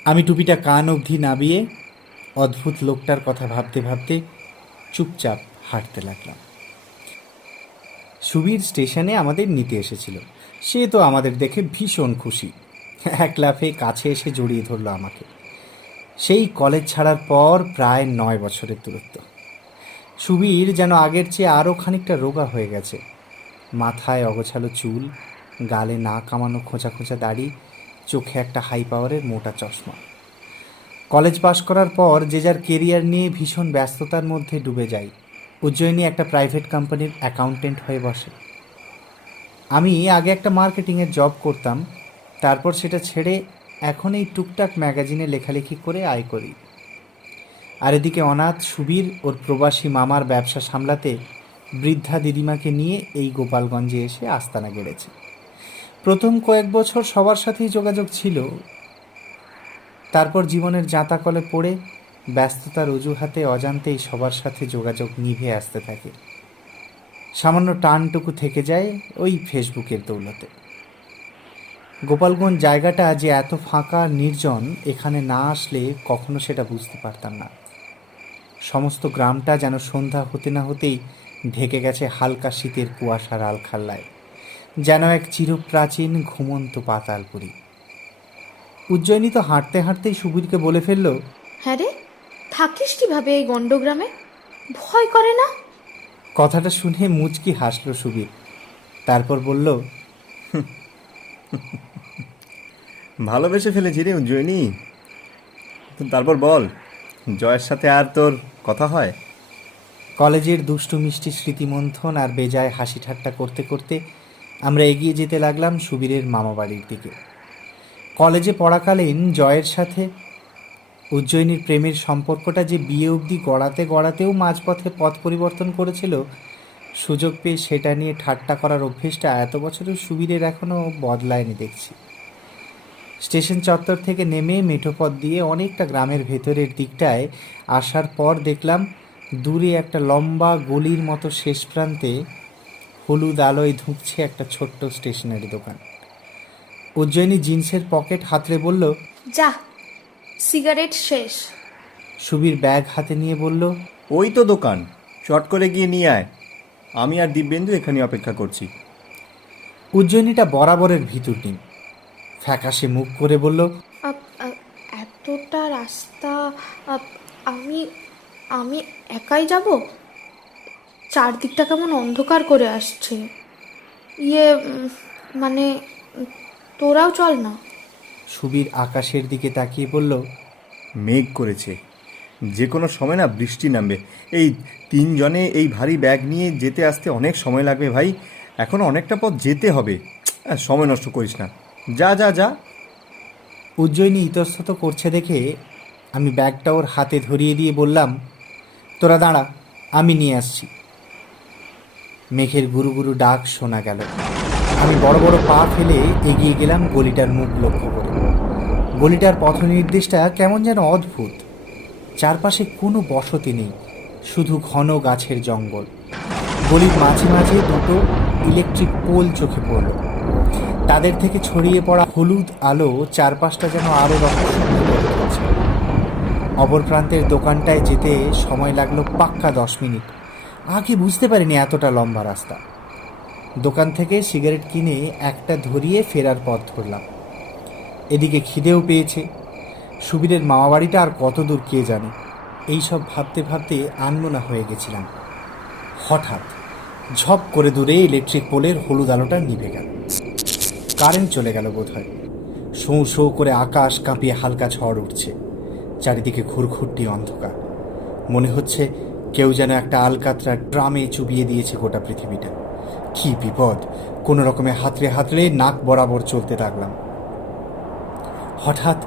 আমি টুপিটা কান অবধি নাবিয়ে অদ্ভুত লোকটার কথা ভাবতে ভাবতে চুপচাপ হাঁটতে লাগলাম। সুবীর স্টেশনে আমাদের নিতে এসেছিল। সে তো আমাদের দেখে ভীষণ খুশি, এক লাফে কাছে এসে জড়িয়ে ধরলো আমাকে। সেই কলেজ ছাড়ার পর প্রায় 9 বছরের দূরত্ব। সুবীর যেন আগের চেয়ে আরও খানিকটা রোগা হয়ে গেছে। মাথায় অগোছালো চুল, গালে না কামানো খোঁচা খোঁচা দাড়ি, চোখে একটা হাই পাওয়ারের মোটা চশমা। কলেজ পাশ করার পর যে যার কেরিয়ার নিয়ে ভীষণ ব্যস্ততার মধ্যে ডুবে যায়। উজ্জয়িনী একটা প্রাইভেট কোম্পানির অ্যাকাউন্টেন্ট হয়ে বসে। আমি আগে একটা মার্কেটিংয়ের জব করতাম, তারপর সেটা ছেড়ে এখন এই টুকটাক ম্যাগাজিনে লেখালেখি করে আয় করি। আর এদিকে অনাথ সুবীর ওর প্রবাসী মামার ব্যবসা সামলাতে বৃদ্ধা দিদিমাকে নিয়ে এই গোপালগঞ্জে এসে আস্তানা গেড়েছে। প্রথম কয়েক বছর সবার সাথেই যোগাযোগ ছিল, তারপর জীবনের জাঁতাকলে পড়ে ব্যস্ততার অজুহাতে অজান্তেই সবার সাথে যোগাযোগ নিভে আসতে থাকে। সামান্য টানটুকু থেকে যায় ওই ফেসবুকের দৌলতে। গোপালগঞ্জ জায়গাটা যে এত ফাঁকা নির্জন, এখানে না আসলে কখনো সেটা বুঝতে পারতাম না। সমস্ত গ্রামটা যেন সন্ধ্যা হতে না হতেই ঢেকে গেছে হালকা শীতের কুয়াশার আলখাল্লায়, যেন এক চিরপ্রাচীন ঘুমন্ত পাতালপুরি। উজ্জয়িনী তো হাঁটতে হাঁটতেই সুবীরকে বলে ফেলল, হ্যাঁ রে, থাকিস কিভাবে এই গণ্ডগ্রামে? ভয় করে না? কথাটা শুনে মুচকি হাসল সুবীর। তারপর বলল, ভালোবেসে ফেলেছি রে উজ্জয়িনী। তারপর বল, জয়ের সাথে আর তোর কথা হয়? কলেজের দুষ্টু মিষ্টি স্মৃতিমন্থন আর বেজায় হাসি ঠাট্টা করতে করতে আমরা এগিয়ে যেতে লাগলাম সুবীরের মামাবাড়ির দিকে। কলেজে পড়াকালীন জয়ের সাথে উজ্জয়িনীর প্রেমের সম্পর্কটা যে বিয়ে অবধি গড়াতে গড়াতেও মাঝপথে পথ পরিবর্তন করেছিল, সুযোগ পেয়ে সেটা নিয়ে ঠাট্টা করার অভ্যেসটা এত বছরের সুবীরের এখনও বদলায়নি দেখছি। স্টেশন চত্বর থেকে নেমে মেঠোপথ দিয়ে অনেকটা গ্রামের ভেতরের দিকটায় আসার পর দেখলাম দূরে একটা লম্বা গলির মতো শেষ প্রান্তে হলুদ আলোয় ধুঁকছে একটা ছোট্ট স্টেশনারি দোকান। উজ্জয়িনী জিন্সের পকেট হাতড়ে বলল, যা, সিগারেট শেষ। সুবীর ব্যাগ হাতে নিয়ে বলল, ওই তো দোকান, চট করে গিয়ে নিয়ে আয়। আমি আর দিব্যেন্দু এখানে অপেক্ষা করছি। উজ্জয়িনীটা বরাবরের ভিতর নেই, ফ্যাকাশে মুখ করে বলল, এতটা রাস্তা আমি আমি একাই যাব? চারদিকটা কেমন অন্ধকার করে আসছে। মানে তোরাও চল না। সুবীর আকাশের দিকে তাকিয়ে বলল, মেঘ করেছে, যে কোনো সময় না বৃষ্টি নামবে। এই 3 জনে এই ভারী ব্যাগ নিয়ে যেতে আসতে অনেক সময় লাগবে ভাই। এখন অনেকটা পথ যেতে হবে, সময় নষ্ট করিস না। যা যা যা। উজ্জয়িনী ইতস্তত করছে দেখে আমি ব্যাগটা ওর হাতে ধরিয়ে দিয়ে বললাম, তোরা দাঁড়া, আমি নিয়ে আসছি। মেঘের গুরু গুরু ডাক শোনা গেল। আমি বড় বড় পা ফেলে এগিয়ে গেলাম গলিটার মুখ লক্ষ্য করে। গলিটার পথ নির্দেশটা কেমন যেন অদ্ভুত। চারপাশে কোনো বসতি নেই, শুধু ঘন গাছের জঙ্গল। গলির মাঝে মাঝে দুটো ইলেকট্রিক পোল চোখে পড়ল। তাদের থেকে ছড়িয়ে পড়া হলুদ আলো চারপাশটা যেন আরও রহস্যময় করে তুলছে। অপর প্রান্তের দোকানটায় যেতে সময় লাগলো পাক্কা 10 মিনিট। আগে বুঝতে পারিনি এতটা লম্বা রাস্তা। দোকান থেকে সিগারেট কিনে একটা ধরিয়ে ফেরার পথ ধরলাম। এদিকে খিদেও পেয়েছে। সুবীরের মামাবাড়িটা আর কত দূর কে জানে। এইসব ভাবতে ভাবতে আনমনা হয়ে গেছিলাম। হঠাৎ ঝপ করে দূরে ইলেকট্রিক পোলের হলুদ আলোটা নিভে গেল। কারেন্ট চলে গেল বোধহয়। শোঁ শোঁ করে আকাশ কাঁপিয়ে হালকা ঝড় উঠছে। চারিদিকে ঘুরঘুরটি অন্ধকার। মনে হচ্ছে কেউ যেন একটা আলকাতরা ড্রামে চুবিয়ে দিয়েছে গোটা পৃথিবীটা। কি বিপদ! কোনো রকমে হাতড়ে হাতড়ে নাক বরাবর চলতে লাগলাম। হঠাৎ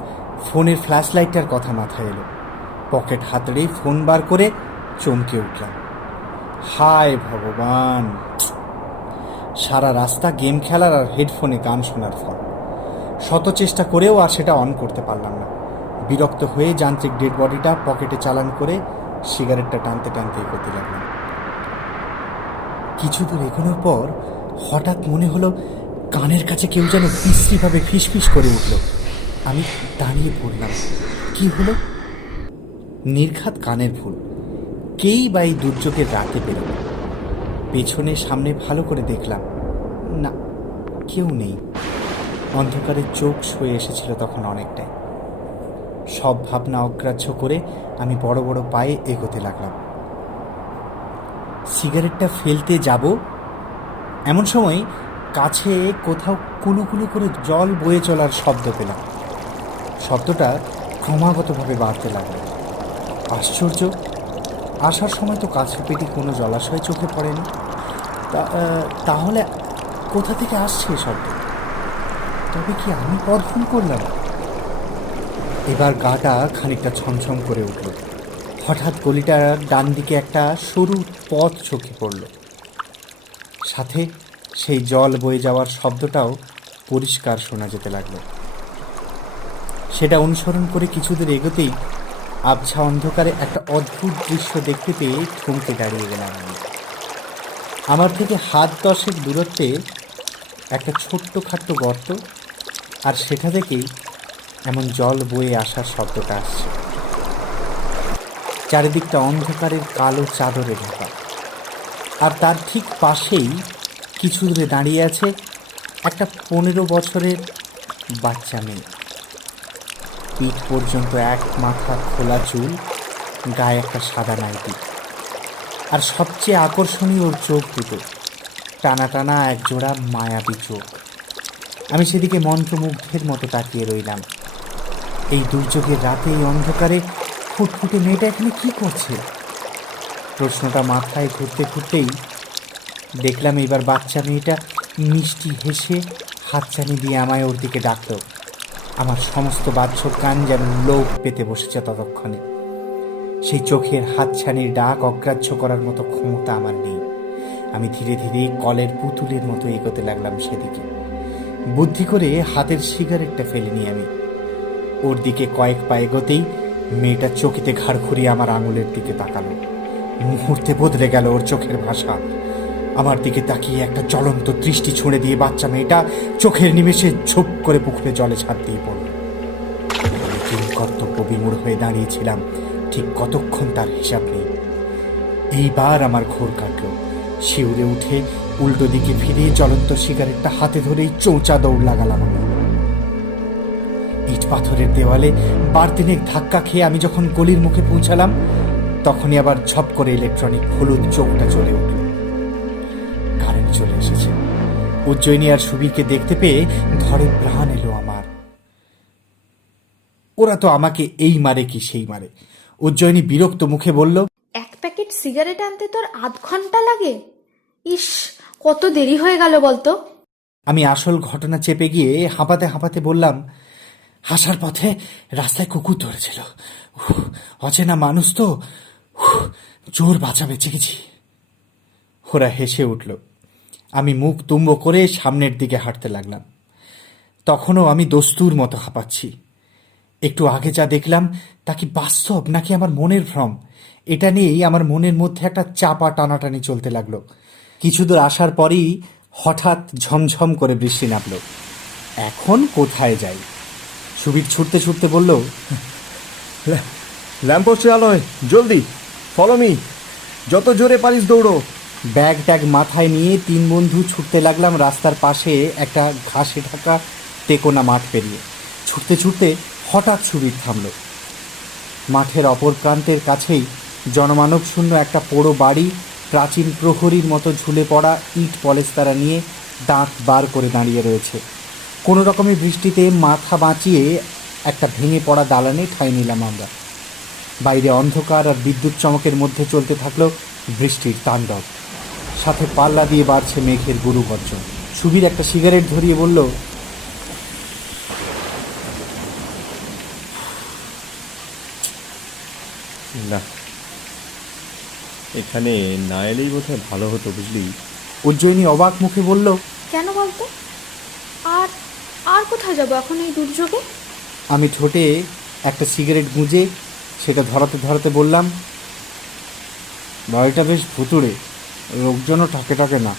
ফোনের ফ্ল্যাশ লাইটটার কথা মাথায় এলো। পকেট হাতড়ে ফোন বার করে চমকে উঠলাম। হায় ভগবান! সারা রাস্তা গেম খেলার আর হেডফোনে গান শোনার ফল। শত চেষ্টা করেও আর সেটা অন করতে পারলাম না। বিরক্ত হয়ে যান্ত্রিক ডেড বডিটা পকেটে চালান করে সিগারেটটা টানতে টানতে এগোতে লাগলাম। কিছু দূর এগোনোর পর হঠাৎ মনে হলো কানের কাছে কেউ যেন বিশ্রীভাবে ফিসফিস করে উঠল। আমি দাঁড়িয়ে পড়লাম। কি হলো? নির্ঘাত কানের ভুল। কেই বা এই দুর্যোগের রাতে বেরোল। পেছনে সামনে ভালো করে দেখলাম, না, কেউ নেই। অন্ধকারে চোখ সয়ে এসেছিল তখন অনেকটাই। সব ভাবনা অগ্রাহ্য করে আমি বড় বড় পায়ে এগোতে লাগলাম। সিগারেটটা ফেলতে যাব, এমন সময় কাছে কোথাও কুলুকুলু করে জল বয়ে চলার শব্দ পেলাম। শব্দটা ক্রমাগতভাবে বাড়তে লাগলো। আশ্চর্য, আসার সময় তো কাছে পেটি কোনো জলাশয় চোখে পড়েনি। তাহলে কোথা থেকে আসছে এ শব্দ? তবে কি আমি পথ ভুল করলাম? এবার গাটা খানিকটা ছমছম করে উঠল। হঠাৎ গলিটার ডান দিকে একটা সরু পথ চোখে পড়ল। সাথে সেই জল বয়ে যাওয়ার শব্দটাও পরিষ্কার শোনা যেতে লাগলো। সেটা অনুসরণ করে কিছুদূর এগোতেই আবছা অন্ধকারে একটা অদ্ভুত দৃশ্য দেখতে পেয়ে থমকে দাঁড়িয়ে গেলাম আমি। আমার থেকে হাত 10 দূরত্বে একটা ছোট্ট খাট্ট গর্ত, আর সেটা থেকেই এমন জল বয়ে আসার শব্দটা আসছে। চারিদিকটা অন্ধকারের কালো চাদরে ঢাকা, আর তার ঠিক পাশেই কিছু দূরে দাঁড়িয়ে আছে একটা 15 বছরের বাচ্চা মেয়ে। পিঠ পর্যন্ত এক মাথা খোলা চুল, গায়ে একটা সাদা নাইটি, আর সবচেয়ে আকর্ষণীয় ওর চোখ দুটো, টানা টানা এক জোড়া মায়াবী চোখ। আমি সেদিকে মন্ত্রমুগ্ধের মতো তাকিয়ে রইলাম। এই দুর্যোগের রাতে এই অন্ধকারে ফুটফুটে মেয়েটা এখানে কি করছে? প্রশ্নটা মাথায় ঘুরতে ঘুরতেই দেখলাম এবার বাচ্চা মেয়েটা মিষ্টি হেসে হাতছানি দিয়ে আমায় ওর দিকে ডাকল। আমার সমস্ত বাহ্যর কান যেন লোভ পেতে বসেছে ততক্ষণে। সেই চোখের হাতছানির ডাক অগ্রাহ্য করার মতো ক্ষমতা আমার নেই। আমি ধীরে ধীরে কলের পুতুলের মতো এগোতে লাগলাম সেদিকে। বুদ্ধি করে হাতের সিগারেটটা ফেলিনি আমি। ওর দিকে কয়েক পা এগোতেই মেয়েটা চকিতে ঘাড় ঘুরিয়ে আমার আঙুলের দিকে তাকালো। মুহূর্তে বদলে গেল ওর চোখের ভাষা। আমার দিকে তাকিয়ে একটা জ্বলন্ত দৃষ্টি ছুঁড়ে দিয়ে বাচ্চা মেয়েটা চোখের নিমেষে ঝুপ করে পুকুরে জলে ঝাঁপ দিয়ে পড়ল। আমি কর্তব্য বিমূঢ় হয়ে দাঁড়িয়েছিলাম ঠিক কতক্ষণ তার হিসাব নেই। এইবার আমার ঘোর কাটল। শিউরে উঠে উল্টো দিকে ফিরে জ্বলন্ত সিগারেটটা হাতে ধরেই চৌচা দৌড় লাগালাম আমি। ইট পাথরের দেওয়ালে বারদিনেক ধাক্কা খেয়ে আমি যখন গলির মুখে পৌঁছালাম, তখনই আবার ঝপ করে ইলেকট্রনিক হলুদ চোখটা জ্বলে উঠল। কারেন্ট চলে এসেছে। উজ্জয়িনী আর সুবীরকে দেখতে পেয়ে ধরে প্রাণ এলো আমার। ওরা তো আমাকে এই মারে কি সেই মারে। উজ্জয়িনী বিরক্ত মুখে বলল, এক প্যাকেট সিগারেট আনতে তোর আধ ঘন্টা লাগে? ইস, কত দেরি হয়ে গেল বলতো। আমি আসল ঘটনা চেপে গিয়ে হাঁপাতে হাঁপাতে বললাম, হাসার পথে রাস্তায় কুকুর ধরেছিল। অচেনা মানুষ তো, জোর বাঁচা বেঁচে গেছি। ওরা হেসে উঠল। আমি মুখ তুম্ব করে সামনের দিকে হাঁটতে লাগলাম। তখনও আমি দস্তুর মতো হাঁপাচ্ছি। একটু আগে যা দেখলাম তা কি বাস্তব নাকি আমার মনের ভ্রম, এটা নিয়েই আমার মনের মধ্যে একটা চাপা টানাটানি চলতে লাগলো। কিছু দূর আসার পরেই হঠাৎ ঝমঝম করে বৃষ্টি নামল। এখন কোথায় যাই? সুবীর ছুটতে ছুটতে বলল, ল্যাম্পপোস্টের আলোয়, জলদি ফলো মি, যত জোরে পারিস দৌড়ো। ব্যাগ ট্যাগ মাথায় নিয়ে 3 বন্ধু ছুটতে লাগলাম রাস্তার পাশে একটা ঘাসে ঢাকা টেকোনা মাঠ পেরিয়ে। ছুটতে ছুটতে হঠাৎ সুবীর থামল। মাঠের অপর প্রান্তের কাছেই জনমানব শূন্য একটা পোড়ো বাড়ি প্রাচীন প্রহরীর মতো ঝুলে পড়া ইট পলেস্তারা নিয়ে দাঁত বার করে দাঁড়িয়ে রয়েছে। কোনো রকমের বৃষ্টিতে মাথা বাঁচিয়ে একটা ভেঙে পড়া দালানে ঠাঁই নিলাম আমরা। বাইরে অন্ধকার আর বিদ্যুৎ চমকের মধ্যে চলতে থাকলো বৃষ্টির তাণ্ডব, সাথে পাল্লা দিয়ে বাড়ছে মেঘের গুরু গর্জন। সুবীর একটা সিগারেট ধরিয়ে বলল, না, এখানে না এলেই বোধহয় ভালো হতো, বুঝলি। উজ্জয়িনী অবাক মুখে বলল, কেন বলতো? আর আর কোথায় যাবো এখন এই দুর্যোগে? আমি ঠোঁটে একটা সিগারেট গুঁজে সেটা ধরাতে ধরাতে বললাম, বাড়িটা বেশ ভুতুড়ে, লোকজনও ঠাকে ঠাকে না,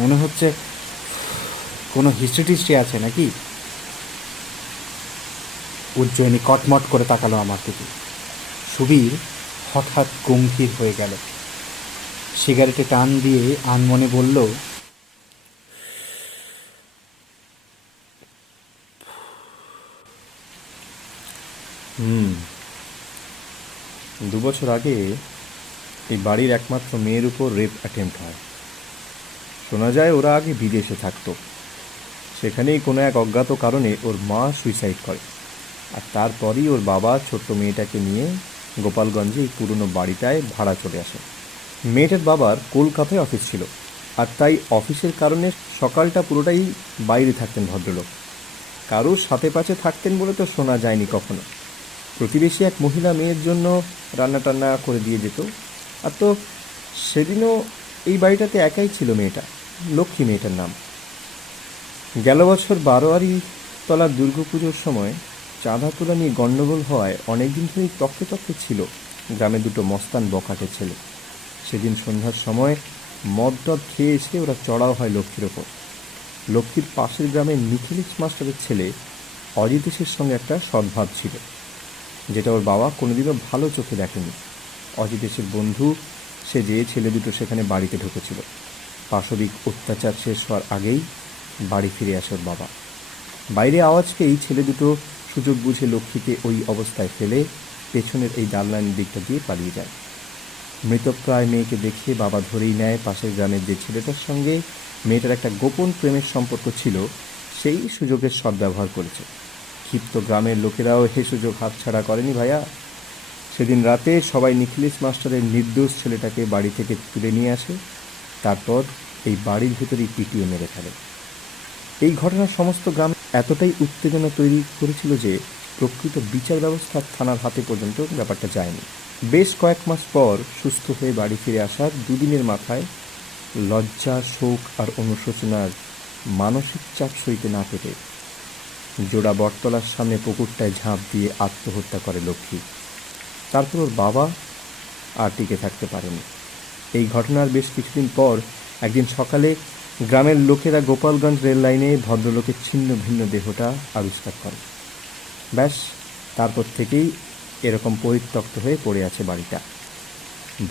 মনে হচ্ছে কোনো হিস্ট্রি টিস্ট্রি আছে নাকি? উজ্জয়িনী কটমট করে তাকালো আমার দিকে। সুবীর হঠাৎ গম্ভীর হয়ে গেল। সিগারেটে টান দিয়ে আনমনে বলল, হুম, 2 বছর আগে এই বাড়ির একমাত্র মেয়ের উপর রেপ অ্যাটেম্প্ট হয়। শোনা যায় ওরা আগে বিদেশে থাকতো, সেখানেই কোনো এক অজ্ঞাত কারণে ওর মা সুইসাইড করে, আর তারপরই ওর বাবা ছোট্ট মেয়েটাকে নিয়ে গোপালগঞ্জে এই পুরনো বাড়িটায় ভাড়া চলে আসে। মেয়েটার বাবার কলকাতায় অফিস ছিল, আর তাই অফিসের কারণে সকালটা পুরোটাই বাইরে থাকতেন ভদ্রলোক। কারোর সাথে পাশে থাকতেন বলে তো শোনা যায়নি কখনো। প্রতিবেশী এক মহিলা মেয়ের জন্য রান্না টান্না করে দিয়ে যেত। আর তো সেদিনও এই বাড়িটাতে একাই ছিল মেয়েটা, লক্ষ্মী মেয়েটার নাম। গেল বছর 12 তলার দুর্গাপুজোর সময় চাঁদা তোলা নিয়ে গণ্ডগোল হওয়ায় অনেকদিন ধরেই তককে তককে ছিল গ্রামে দুটো মস্তান বখাটে ছেলে। সেদিন সন্ধ্যার সময় মদ টদ খেয়ে এসে ওরা চড়াও হয় লক্ষ্মীর ওপর। লক্ষ্মীর পাশের গ্রামের নিখিলেশ মাস্টারের ছেলে অজিতেশের সঙ্গে একটা সদ্ভাব ছিল, যেটা ওর বাবা কোনোদিনও ভালো চোখে দেখেনি। অজিতেশের বন্ধু সে যে ছেলে দুটো সেখানে বাড়িতে ঢুকেছিল। পাশবিক অত্যাচার শেষ হওয়ার আগেই বাড়ি ফিরে আসে ওর বাবা। বাইরে আওয়াজ পেয়েই ছেলে দুটো সুযোগ বুঝে লক্ষ্মীকে ওই অবস্থায় ফেলে পেছনের এই দালানের দিকটা দিয়ে পালিয়ে যায়। মৃতপ্রায় মেয়েকে দেখে বাবা ধরেই নেয় পাশের গ্রামের যে ছেলেটার সঙ্গে মেয়েটার একটা গোপন প্রেমের সম্পর্ক ছিল, সেই সুযোগের সদ্ব্যবহার করেছে। ক্ষিপ্ত গ্রামের লোকেরাও এই সুযোগ হাতছাড়া করেনি ভাইয়া। সেদিন রাতে সবাই নিখিলেশ মাস্টারের নির্দোষ ছেলেটাকে বাড়ি থেকে তুলে নিয়ে আসে, তারপর এই বাড়ির ভেতরেই পিটিয়ে মেরে ফেলে। এই ঘটনা সমস্ত গ্রাম এতটাই উত্তেজনা তৈরি করেছিল যে প্রকৃত বিচার ব্যবস্থা থানার হাতে পর্যন্ত ব্যাপারটা যায়নি। বেশ কয়েক মাস পর সুস্থ হয়ে বাড়ি ফিরে আসার 2 দিনের মাথায় লজ্জা, শোক আর অনুশোচনার মানসিক চাপ সইতে না পেরে জোড়া বটতলার সামনে পুকুরটায় ঝাঁপ দিয়ে আত্মহত্যা করে লক্ষ্মী। তারপর ওর বাবা আর টিকে থাকতে পারেনি। এই ঘটনার বেশ কিছুদিন পর একদিন সকালে গ্রামের লোকেরা গোপালগঞ্জ রেল লাইনে ভদ্রলোকের ছিন্ন ভিন্ন দেহটা আবিষ্কার করে। ব্যাস, তারপর থেকেই এরকম পরিত্যক্ত হয়ে পড়ে আছে বাড়িটা।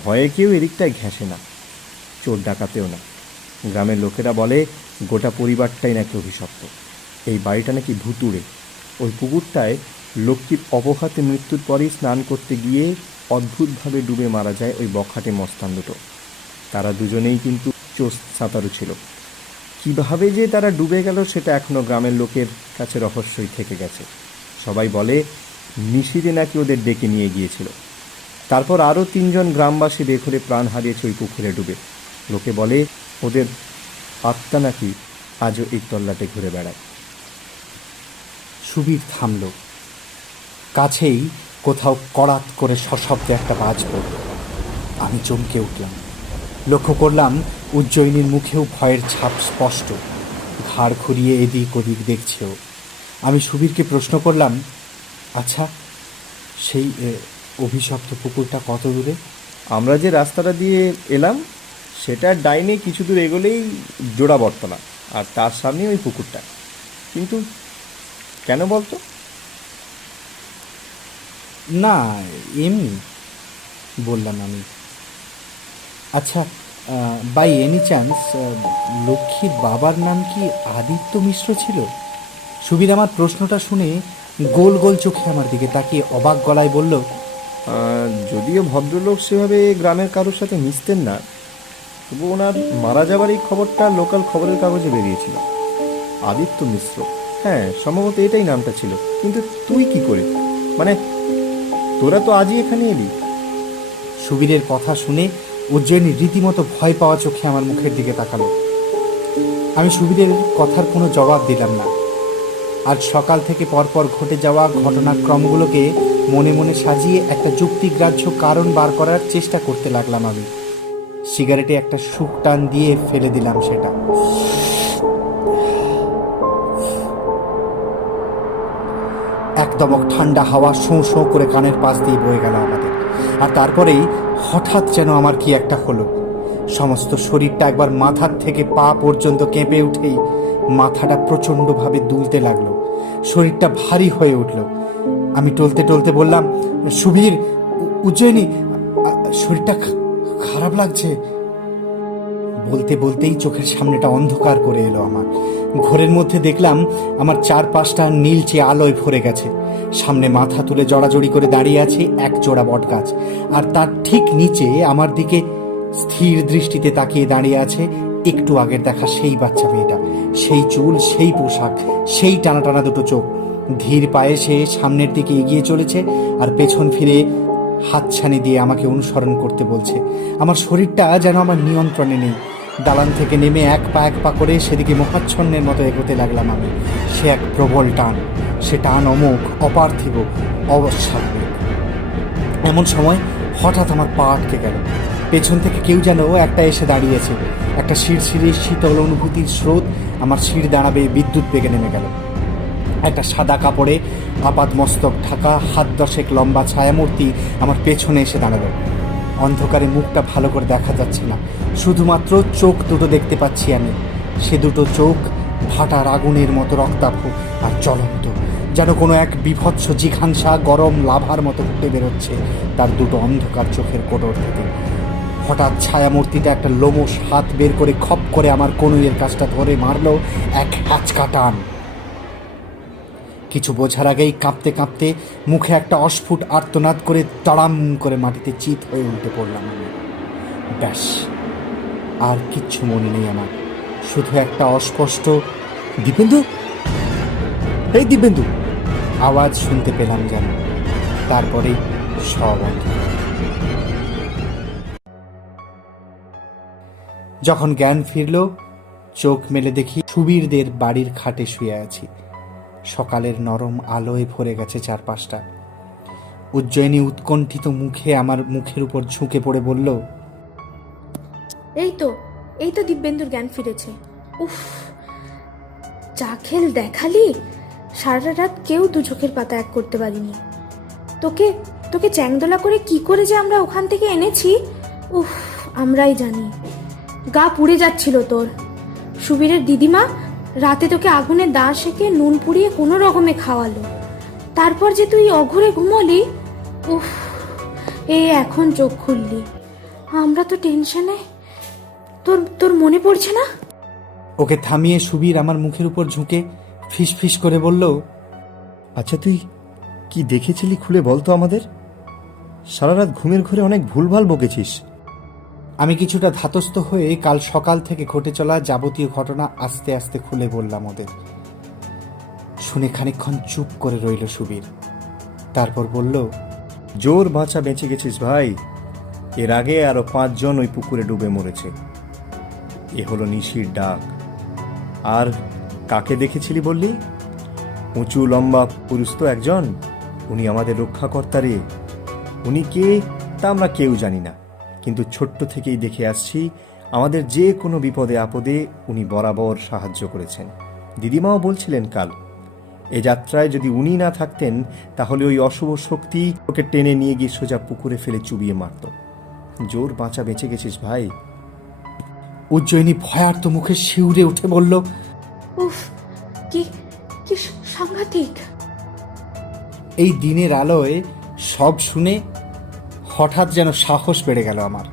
ভয়ে কেউ এদিকটায় ঘেঁষে না, চোর ডাকাতেও না। গ্রামের লোকেরা বলে গোটা পরিবারটাই নাকি অভিশপ্ত। এই বাড়িটা নাকি ভুতুড়ে। ওই পুকুরটায় লক্ষ্মীর অপঘাতে মৃত্যুর পরেই স্নান করতে গিয়ে অদ্ভুতভাবে ডুবে মারা যায় ওই বখাটে মস্তান দুটো। তারা দুজনেই কিন্তু চোর সাঁতারু ছিল। কীভাবে যে তারা ডুবে গেল সেটা এখনও গ্রামের লোকের কাছে রহস্যই থেকে গেছে। সবাই বলে নিশিতে নাকি ওদের ডেকে নিয়ে গিয়েছিল। তারপর আরও 3 জন গ্রামবাসী বেঘরে প্রাণ হারিয়েছে ওই পুকুরে ডুবে। লোকে বলে ওদের আত্মা নাকি আজও এই তল্লাটে ঘুরে বেড়ায়। সুবীর থামল। কাছেই কোথাও কড়াত করে সশব্দে একটা বাজ পড়ল। আমি চমকে উঠলাম। লক্ষ্য করলাম উজ্জয়িনীর মুখেও ভয়ের ছাপ স্পষ্ট। ঘাড় ঘুরিয়ে এদিক ওদিক দেখছেও। আমি সুবীরকে প্রশ্ন করলাম, আচ্ছা, সেই অভিশপ্ত পুকুরটা কত দূরে? আমরা যে রাস্তাটা দিয়ে এলাম সেটার ডাইনে কিছু দূর এগোলেই জোড়া বটতলা, আর তার সামনে ওই পুকুরটা। কিন্তু কেন বলতো? না, এমনি বললাম আমি। আচ্ছা, বাই এনি চান্স লক্ষ্মীর বাবার নাম কি আদিত্য মিশ্র ছিল? সুবীর আমার প্রশ্নটা শুনে গোল গোল চোখে আমার দিকে তাকিয়ে অবাক গলায় বলল, যদিও ভদ্রলোক সেভাবে গ্রামের কারোর সাথে মিশতেন না, তবু ওনার মারা যাবার এই খবরটা লোকাল খবরের কাগজে বেরিয়েছিল। আদিত্য মিশ্র, হ্যাঁ সম্ভবত এটাই নামটা ছিল। কিন্তু তুই কি করে, মানে তোরা তো আজই এখানে এলি? সুবীরের কথা শুনে উজ্জয়িনী রীতিমতো ভয় পাওয়া চোখে আমার মুখের দিকে তাকালো। আমি সুবীরের কথার কোনো জবাব দিলাম না। আজ সকাল থেকে পরপর ঘটে যাওয়া ঘটনাক্রমগুলোকে মনে মনে সাজিয়ে একটা যুক্তিগ্রাহ্য কারণ বার করার চেষ্টা করতে লাগলাম। আমি সিগারেটে একটা সুখ টান দিয়ে ফেলে দিলাম সেটা। একদমক ঠান্ডা হাওয়া শোঁ শোঁ করে কানের পাশ দিয়ে বয়ে গেল আমাদের। আর তারপরেই হঠাৎ যেন আমার কি একটা হলো। সমস্ত শরীরটা একবার মাথার থেকে পা পর্যন্ত কেঁপে উঠেই মাথাটা প্রচণ্ডভাবে দুলতে লাগলো, শরীরটা ভারী হয়ে উঠল। আমি টলতে টলতে বললাম, সুবীর, উজ্জয়িনী, শরীরটা খারাপ লাগছে। বলতে বলতেই চোখের সামনেটা অন্ধকার করে এলো আমার। ঘোরের মধ্যে দেখলাম আমার চারপাশটা নীলচে আলোয় ভরে গেছে। সামনে মাথা তুলে জড়াজড়ি করে দাঁড়িয়ে আছে এক জোড়া বটগাছ, আর তার ঠিক নিচে আমার দিকে স্থির দৃষ্টিতে তাকিয়ে দাঁড়িয়ে আছে একটু আগের দেখা সেই বাচ্চা মেয়েটা। সেই চুল, সেই পোশাক, সেই টানা টানা দুটো চোখ। ধীর পায়ে সে সামনের দিকে এগিয়ে চলেছে আর পেছন ফিরে হাতছানি দিয়ে আমাকে অনুসরণ করতে বলছে। আমার শরীরটা যেন আমার নিয়ন্ত্রণে নেই। দালান থেকে নেমে এক পা করে সেদিকে মহাচ্ছন্নের মতো এগোতে লাগলাম আমি। সে এক প্রবল টান, সে টান অমোঘ, অপার্থিব, অস্বাভাবিক। এমন সময় হঠাৎ আমার পা আটকে গেল। পেছন থেকে কেউ যেন একটা এসে দাঁড়িয়েছে। একটা শিরশিরে শীতল অনুভূতির স্রোত আমার শির দাঁড়াবে বিদ্যুৎ বেগে নেমে গেল। একটা সাদা কাপড়ে আপাত মস্তক ঢাকা 7-10 লম্বা ছায়ামূর্তি আমার পেছনে এসে দাঁড়ালো। অন্ধকারে মুখটা ভালো করে দেখা যাচ্ছে না, শুধুমাত্র চোখ দুটো দেখতে পাচ্ছি আমি। সে দুটো চোখ ফাটার আগুনের মতো রক্তাভ আর জ্বলন্ত, যেন কোনো এক বিভৎস জিঘাংসা গরম লাভার মতো ফুটে বেরোচ্ছে তার দুটো অন্ধকার চোখের কোটর থেকে। হঠাৎ ছায়ামূর্তিটা একটা লোমশ হাত বের করে খপ করে আমার কনুইয়ের কাছটা ধরে মারল এক হ্যাচকা টান। কিছু বোঝার আগেই কাঁপতে কাঁপতে মুখে একটা অস্ফুট আর্তনাদ করে তাড়াম করে মাটিতে চিত হয়ে উল্টে পড়লাম আমি। ব্যাস, আর কিচ্ছু মনে নেই আমার, শুধু একটা অস্পষ্ট দীপেন্দু, এই দীপেন্দু আওয়াজ শুনতে পেলাম যেন। তারপরেই সব অন্ধকার। যখন জ্ঞান ফিরল, চোখ মেলে দেখি সুবীরদের বাড়ির খাটে শুয়ে আছি। সকালের নরম আলোয় ভরে গেছে চারপাশটা। উজ্জয়িনী উৎকণ্ঠিত মুখে আমার মুখের উপর ঝুঁকে পড়ে বলল, এই তো দিব্যেন্দুর জ্ঞান ফিরেছে। উফ, যা খেল দেখালি, সারা রাত কেউ দু চোখের পাতা এক করতে পারিনি। তোকে চ্যাংদোলা করে কি করে যে আমরা ওখান থেকে এনেছি, উফ, আমরাই জানি। গা পুড়ে যাচ্ছিল তোর। সুবীরের দিদিমা রাতে তোকে আগুনে দা সেকে নুন পুড়িয়ে কোনো রকমে খাওয়ালো। তারপর যে তুই অঘরে ঘুমলি, উফ, এখন চোখ খুললি। আমরা তো টেনশনে। তোর মনে পড়ছে না? ওকে থামিয়ে সুবীর আমার মুখের উপর ঝুঁকে ফিস ফিস করে বলল, আচ্ছা, তুই কি দেখেছিলি খুলে বলতো আমাদের? সারা রাত ঘুমের ঘরে অনেক ভুলভাল বকেছিস। আমি কিছুটা ধাতস্থ হয়ে কাল সকাল থেকে ঘটে চলা যাবতীয় ঘটনা আস্তে আস্তে খুলে বললাম ওদের। শুনে খানিকক্ষণ চুপ করে রইল সুবীর। তারপর বলল, জোর বাঁচা বেঁচে গেছিস ভাই। এর আগে আরো 5 জন ওই পুকুরে ডুবে মরেছে। এ হলো নিশির ডাক। আর কাকে দেখেছিলি বললি? উঁচু লম্বা পুরুষ তো একজন, উনি আমাদের রক্ষাকর্তা রে। উনি কে তা আমরা কেউ জানি না, কিন্তু ছোট্ট থেকেই দেখে আসছি আমাদের যে কোনো বিপদে আপদে উনি বরাবর সাহায্য করেছেন। দিদিমাও বলছিলেন কাল, এ যাত্রায় যদি উনি না থাকতেন তাহলে ওই অশুভ শক্তি ওকে টেনে নিয়ে গিয়ে সোজা পুকুরে ফেলে চুবিয়ে মারত। জোর বাঁচা বেঁচে গেছিস ভাই। উজ্জয়িনী ভয়ার্ত মুখে শিউরে উঠে বলল, উফ, কি কি সাংঘাতিক। এই দিনের আলোয় সব শুনে হঠাৎ যেন সাহস বেড়ে গেল আমার।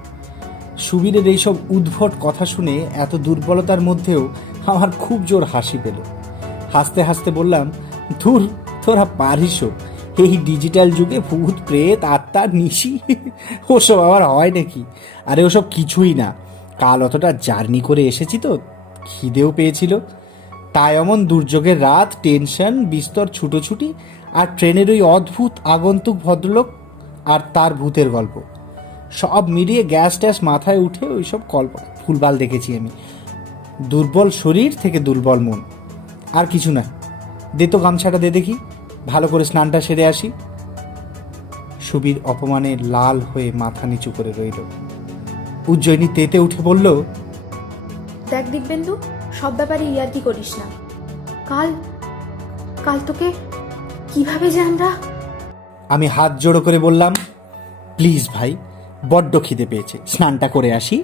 সুবীরের এইসব উদ্ভট কথা শুনে এত দুর্বলতার মধ্যেও আমার খুব জোর হাসি পেল। হাসতে হাসতে বললাম, ধুর, তোরা পারিসও। এই ডিজিটাল যুগে ভূত প্রেত আত্মা নিশি ওসব আবার হয় নাকি? আরে ওসব কিছুই না। কাল অতটা জার্নি করে এসেছি তো, খিদেও পেয়েছিল, তাই এমন দুর্যোগের রাত, টেনশন, বিস্তর ছুটোছুটি, আর ট্রেনের ওই অদ্ভুত আগন্তুক ভদ্রলোক আর তার ভূতের গল্প সব মিলিয়ে গ্যাস ট্যাস মাথায় উঠে ওইসব কল্পনা ভুলভাল দেখেছি আমি। দুর্বল শরীর থেকে দুর্বল মন, আর কিছু না। দে তো গামছাটা দে দেখি, ভালো করে স্নানটা সেরে আসি। সুবীর অপমানে লাল হয়ে মাথা নিচু করে রইল। উজ্জয়িনী তেতে উঠে বলল, দেখ দিব্যেন্দু, সব ব্যাপারে ইয়ার্কি করিস না। কাল তোকে কিভাবে যে আমরা। আমি হাত জোড়ো করে বললাম, প্লিজ ভাই, বড্ড খিদে পেয়েছে, স্নানটা করে আসি।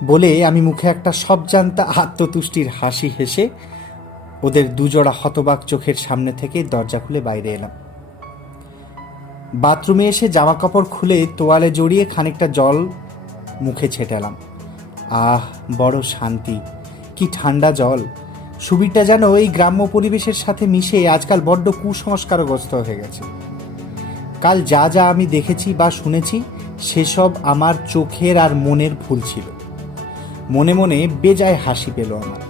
বলে আমি মুখে একটা সব জানতা আত্মতুষ্টির হাসি হেসে ওদের দুজোড়া হতবাক চোখের সামনে থেকে দরজা খুলে বাইরে এলাম। বাথরুমে এসে জামা কাপড় খুলে তোয়ালে জড়িয়ে খানিকটা জল মুখে ছেটালাম। আহ, বড় শান্তি! কি ঠান্ডা জল! সুবীরটা যেন এই গ্রাম্য পরিবেশের সাথে মিশে আজকাল বড্ড কুসংস্কারগ্রস্ত হয়ে গেছে। কাল যা যা আমি দেখেছি বা শুনেছি সেসব আমার চোখের আর মনের ভুল ছিল। মনে মনে বেজায় হাসি পেল আমার।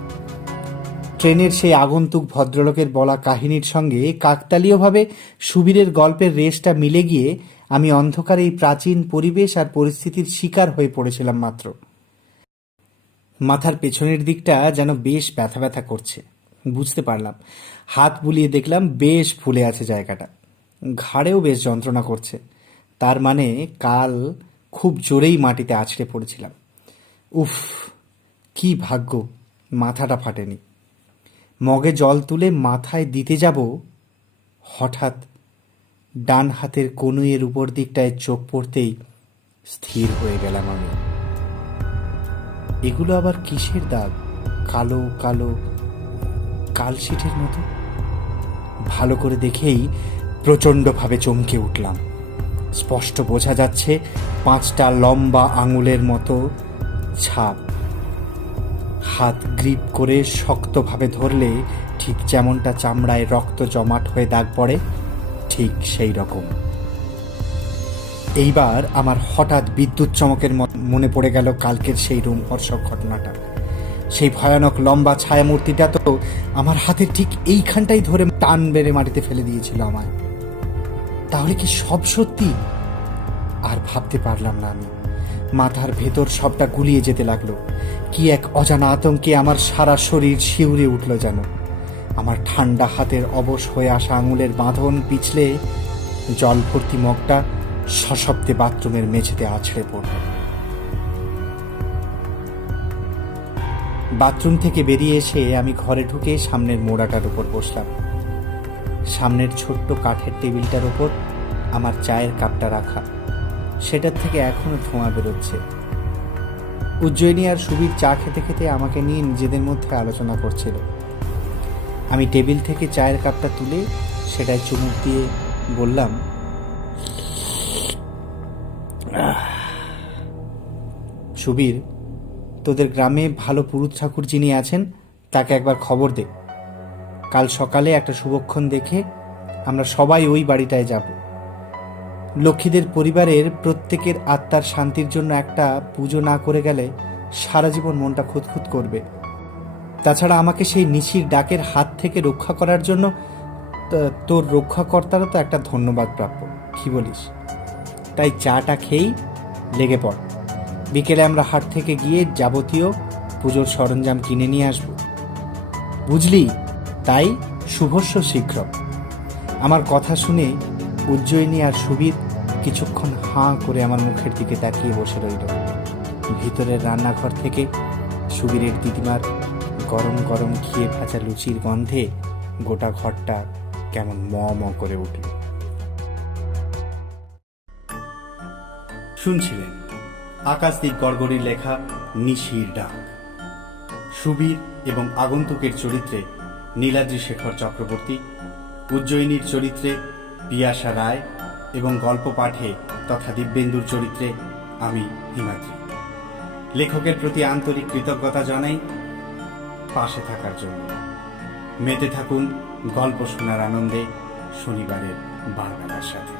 ট্রেনের সেই আগন্তুক ভদ্রলোকের বলা কাহিনীর সঙ্গে কাকতালীয়ভাবে সুবীরের গল্পের রেশটা মিলে গিয়ে আমি অন্ধকারে এই প্রাচীন পরিবেশ আর পরিস্থিতির শিকার হয়ে পড়েছিলাম মাত্র। মাথার পেছনের দিকটা যেন বেশ ব্যথা ব্যথা করছে, বুঝতে পারলাম। হাত বুলিয়ে দেখলাম বেশ ফুলে আছে জায়গাটা। ঘাড়েও বেশ যন্ত্রণা করছে। তার মানে কাল খুব জোরেই মাটিতে আছড়ে পড়েছিলাম। উফ, কি ভাগ্য মাথাটা ফাটেনি। মগে জল তুলে মাথায় দিতে যাব, হঠাৎ ডান হাতের কনুইয়ের উপর দিকটায় চোখ পড়তেই স্থির হয়ে গেলাম আমি। এগুলো আবার কিসের দাগ? কালো কালো কালশিটের মতো। ভালো করে দেখেই প্রচণ্ডভাবে চমকে উঠলাম। স্পষ্ট বোঝা যাচ্ছে 5টা লম্বা আঙুলের মতো ছাপ। হাত গ্রিপ করে শক্তভাবে ধরলে ঠিক যেমনটা চামড়ায় রক্ত জমাট হয়ে দাগ পড়ে, ঠিক সেই রকম। এইবার আমার হঠাৎ বিদ্যুৎ চমকের মনে পড়ে গেল কালকের সেই রোমহর্ষক ঘটনাটা। সেই ভয়ানক লম্বা ছায়ামূর্তিটা তো আমার হাতের ঠিক এইখানটাই ধরে টান বেড়ে মাটিতে ফেলে দিয়েছিল আমায়। তাহলে কি সব সত্যি? আর ভাবতে পারলাম না আমি। মাথার ভেতর সবটা গুলিয়ে যেতে লাগলো। কি এক অজানা আতঙ্কে আমার সারা শরীর শিউরে উঠল যেন। আমার ঠান্ডা হাতের অবশ হয়ে আসা আঙুলের বাঁধন পিছলে জল ভর্তি মগটা সশব্দে বাথরুমের মেঝেতে আছড়ে পড়ল। বাথরুম থেকে বেরিয়ে এসে আমি ঘরে ঢুকে সামনের মোড়াটার উপর বসলাম। সামনের ছোট্ট কাঠের টেবিলটার উপর আমার চায়ের কাপটা রাখা, সেটার থেকে এখনো ধোঁয়া বেরোচ্ছে। উজ্জয়িনী আর সুবীর চা খেতে খেতে আমাকে নিয়ে নিজেদের মধ্যে আলোচনা করছিল। আমি টেবিল থেকে চায়ের কাপটা তুলে সেটায় চুমুক দিয়ে বললাম, সুবীর, তোদের গ্রামে ভালো পুরুত ঠাকুর যিনি আছেন তাকে একবার খবর দে। কাল সকালে একটা শুভক্ষণ দেখে আমরা সবাই ওই বাড়িটায় যাব। লক্ষ্মীদের পরিবারের প্রত্যেকের আত্মার শান্তির জন্য একটা পুজো না করে গেলে সারা জীবন মনটা খুঁতখুত করবে। তাছাড়া আমাকে সেই নিশির ডাকের হাত থেকে রক্ষা করার জন্য তোর রক্ষাকর্তারও তো একটা ধন্যবাদ প্রাপ্য, কি বলিস? তাই চাটা খেয়েই লেগে পড়। বিকেলে আমরা হাট থেকে গিয়ে যাবতীয় পুজোর সরঞ্জাম কিনে নিয়ে আসব, বুঝলি? তাই শুভস্য শীঘ্র। আমার কথা শুনে উজ্জয়িনী আর সুবীর কিছুক্ষণ হাঁ করে আমার মুখের দিকে তাকিয়ে বসে রইল। ভিতরের রান্নাঘর থেকে সুবীরের দিদিমার গরম গরম ঘিয়ে ভাজা লুচির গন্ধে গোটা ঘরটা কেমন ম ম করে উঠল। শুনছিলেন আকাশদীপ গড়গড়ির লেখা নিশির ডাক। সুবীর এবং আগন্তুকের চরিত্রে নীলাদ্রি শেখর চক্রবর্তী, উজ্জয়িনীর চরিত্রে পিয়াসা রায় এবং গল্প পাঠে তথা দিব্যেন্দুর চরিত্রে আমি হিমাদ্রি। লেখকের প্রতি আন্তরিক কৃতজ্ঞতা জানাই পাশে থাকার জন্য। মেতে থাকুন গল্প শোনার আনন্দে শনিবারের বারবেলার সাথে।